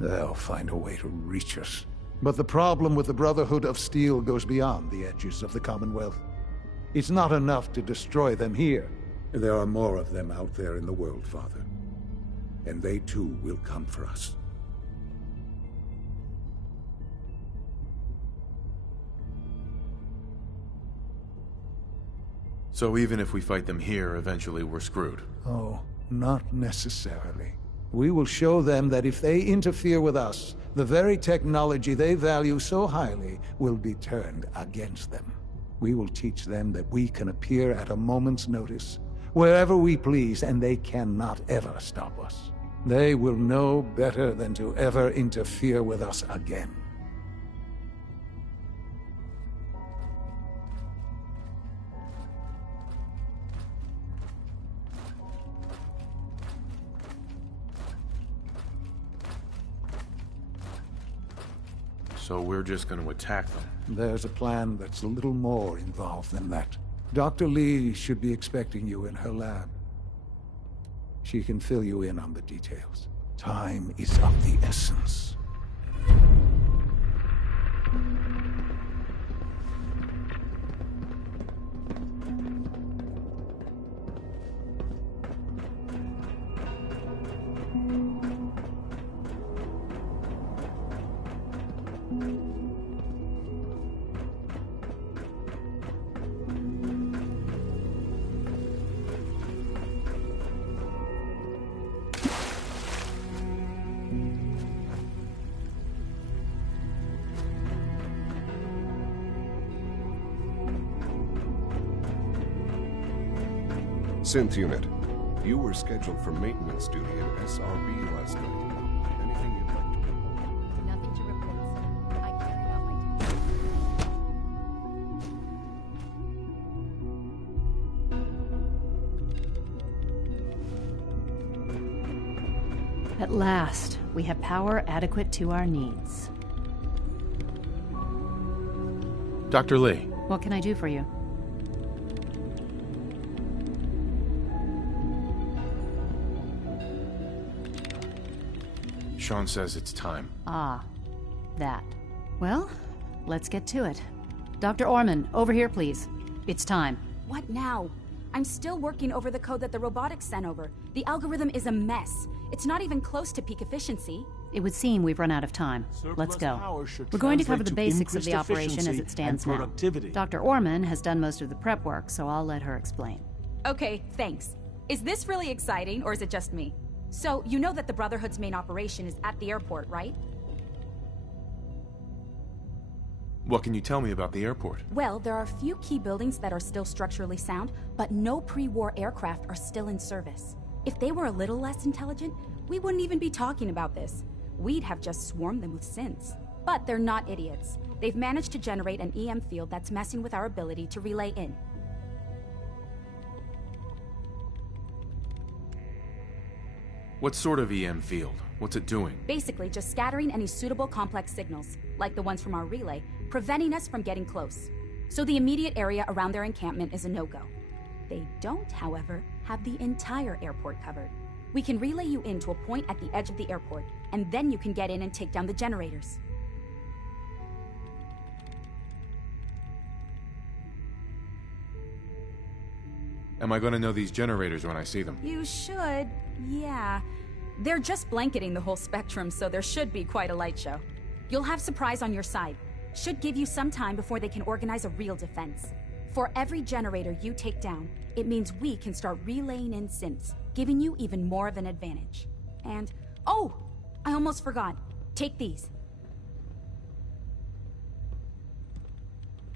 They'll find a way to reach us. But the problem with the Brotherhood of Steel goes beyond the edges of the Commonwealth. It's not enough to destroy them here. There are more of them out there in the world, Father. And they too will come for us. So even if we fight them here, eventually we're screwed. Oh, not necessarily. We will show them that if they interfere with us, the very technology they value so highly will be turned against them. We will teach them that we can appear at a moment's notice, wherever we please, and they cannot ever stop us. They will know better than to ever interfere with us again. So we're just going to attack them? There's a plan that's a little more involved than that. Dr. Lee should be expecting you in her lab. She can fill you in on the details. Time is of the essence. Synth unit, you were scheduled for maintenance duty at SRB last night. Anything you'd like to report? Nothing to report, sir. I carried out my duty. At last, we have power adequate to our needs. Dr. Lee. What can I do for you? Sean says it's time. Ah, that. Well, let's get to it. Dr. Orman, over here, please. It's time. What now? I'm still working over the code that the robotics sent over. The algorithm is a mess. It's not even close to peak efficiency. It would seem we've run out of time. Let's go. We're going to cover the basics of the operation as it stands now. Dr. Orman has done most of the prep work, so I'll let her explain. Okay, thanks. Is this really exciting, or is it just me? So, you know that the Brotherhood's main operation is at the airport, right? What can you tell me about the airport? Well, there are a few key buildings that are still structurally sound, but no pre-war aircraft are still in service. If they were a little less intelligent, we wouldn't even be talking about this. We'd have just swarmed them with synths. But they're not idiots. They've managed to generate an EM field that's messing with our ability to relay in. What sort of EM field? What's it doing? Basically, just scattering any suitable complex signals, like the ones from our relay, preventing us from getting close. So the immediate area around their encampment is a no-go. They don't, however, have the entire airport covered. We can relay you in to a point at the edge of the airport, and then you can get in and take down the generators. Am I going to know these generators when I see them? You should, yeah. They're just blanketing the whole spectrum, so there should be quite a light show. You'll have surprise on your side. Should give you some time before they can organize a real defense. For every generator you take down, it means we can start relaying in synths, giving you even more of an advantage. And, oh, I almost forgot. Take these.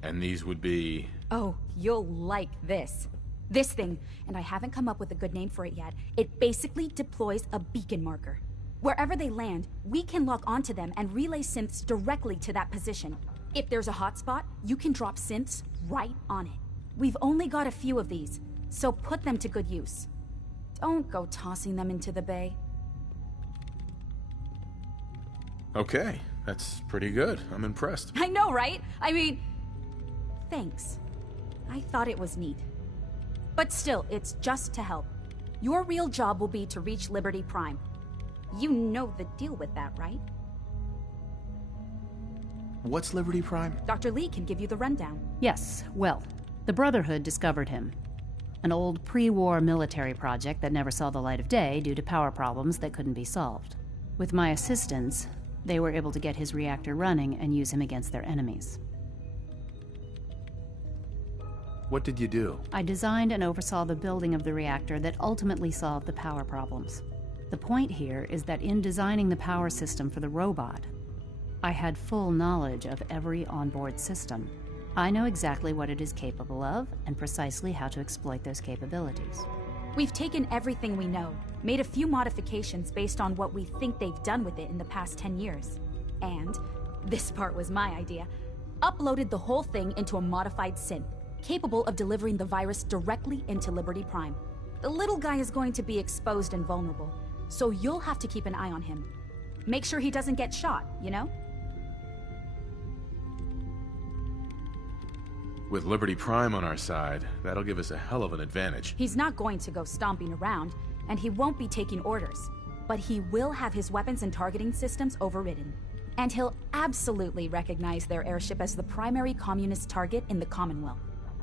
And these would be... Oh, you'll like this. This thing, and I haven't come up with a good name for it yet, it basically deploys a beacon marker. Wherever they land, we can lock onto them and relay synths directly to that position. If there's a hotspot, you can drop synths right on it. We've only got a few of these, so put them to good use. Don't go tossing them into the bay. Okay, that's pretty good. I'm impressed. I know, right? I mean, thanks. I thought it was neat. But still, it's just to help. Your real job will be to reach Liberty Prime. You know the deal with that, right? What's Liberty Prime? Dr. Lee can give you the rundown. Yes, well, the Brotherhood discovered him. An old pre-war military project that never saw the light of day due to power problems that couldn't be solved. With my assistance, they were able to get his reactor running and use him against their enemies. What did you do? I designed and oversaw the building of the reactor that ultimately solved the power problems. The point here is that in designing the power system for the robot, I had full knowledge of every onboard system. I know exactly what it is capable of and precisely how to exploit those capabilities. We've taken everything we know, made a few modifications based on what we think they've done with it in the past 10 years. And, this part was my idea, uploaded the whole thing into a modified synth, capable of delivering the virus directly into Liberty Prime. The little guy is going to be exposed and vulnerable, so you'll have to keep an eye on him. Make sure he doesn't get shot, you know? With Liberty Prime on our side, that'll give us a hell of an advantage. He's not going to go stomping around, and he won't be taking orders. But he will have his weapons and targeting systems overridden. And he'll absolutely recognize their airship as the primary communist target in the Commonwealth.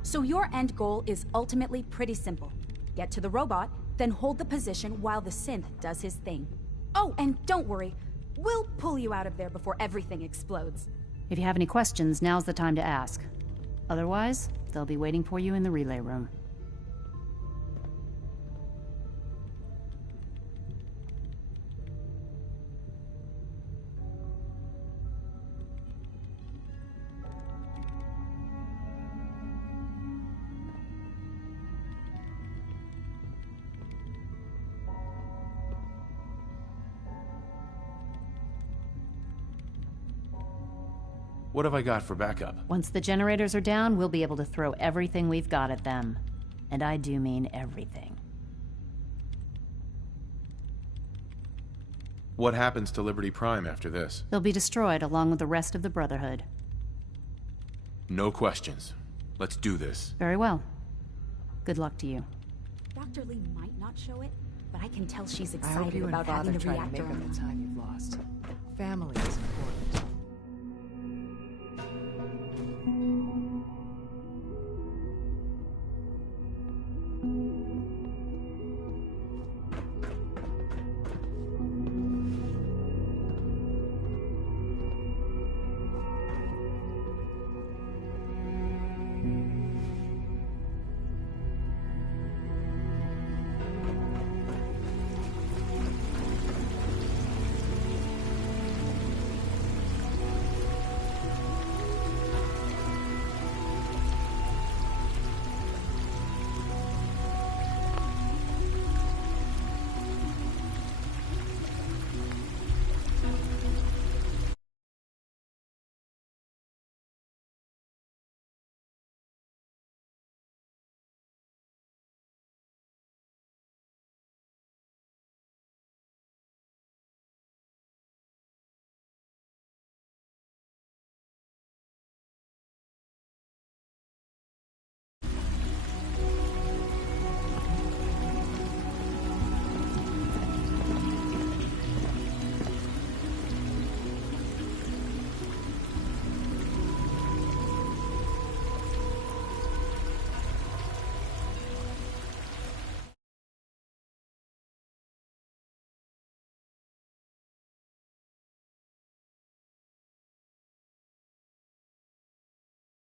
So your end goal is ultimately pretty simple. Get to the robot, then hold the position while the synth does his thing. Oh, and don't worry, we'll pull you out of there before everything explodes. If you have any questions, now's the time to ask. Otherwise, they'll be waiting for you in the relay room. What have I got for backup? Once the generators are down, we'll be able to throw everything we've got at them. And I do mean everything. What happens to Liberty Prime after this? They'll be destroyed along with the rest of the Brotherhood. No questions. Let's do this. Very well. Good luck to you. Dr. Lee might not show it, but I can tell she's I hope excited you and about Father having the try to reactor. make up the time you've lost. Family is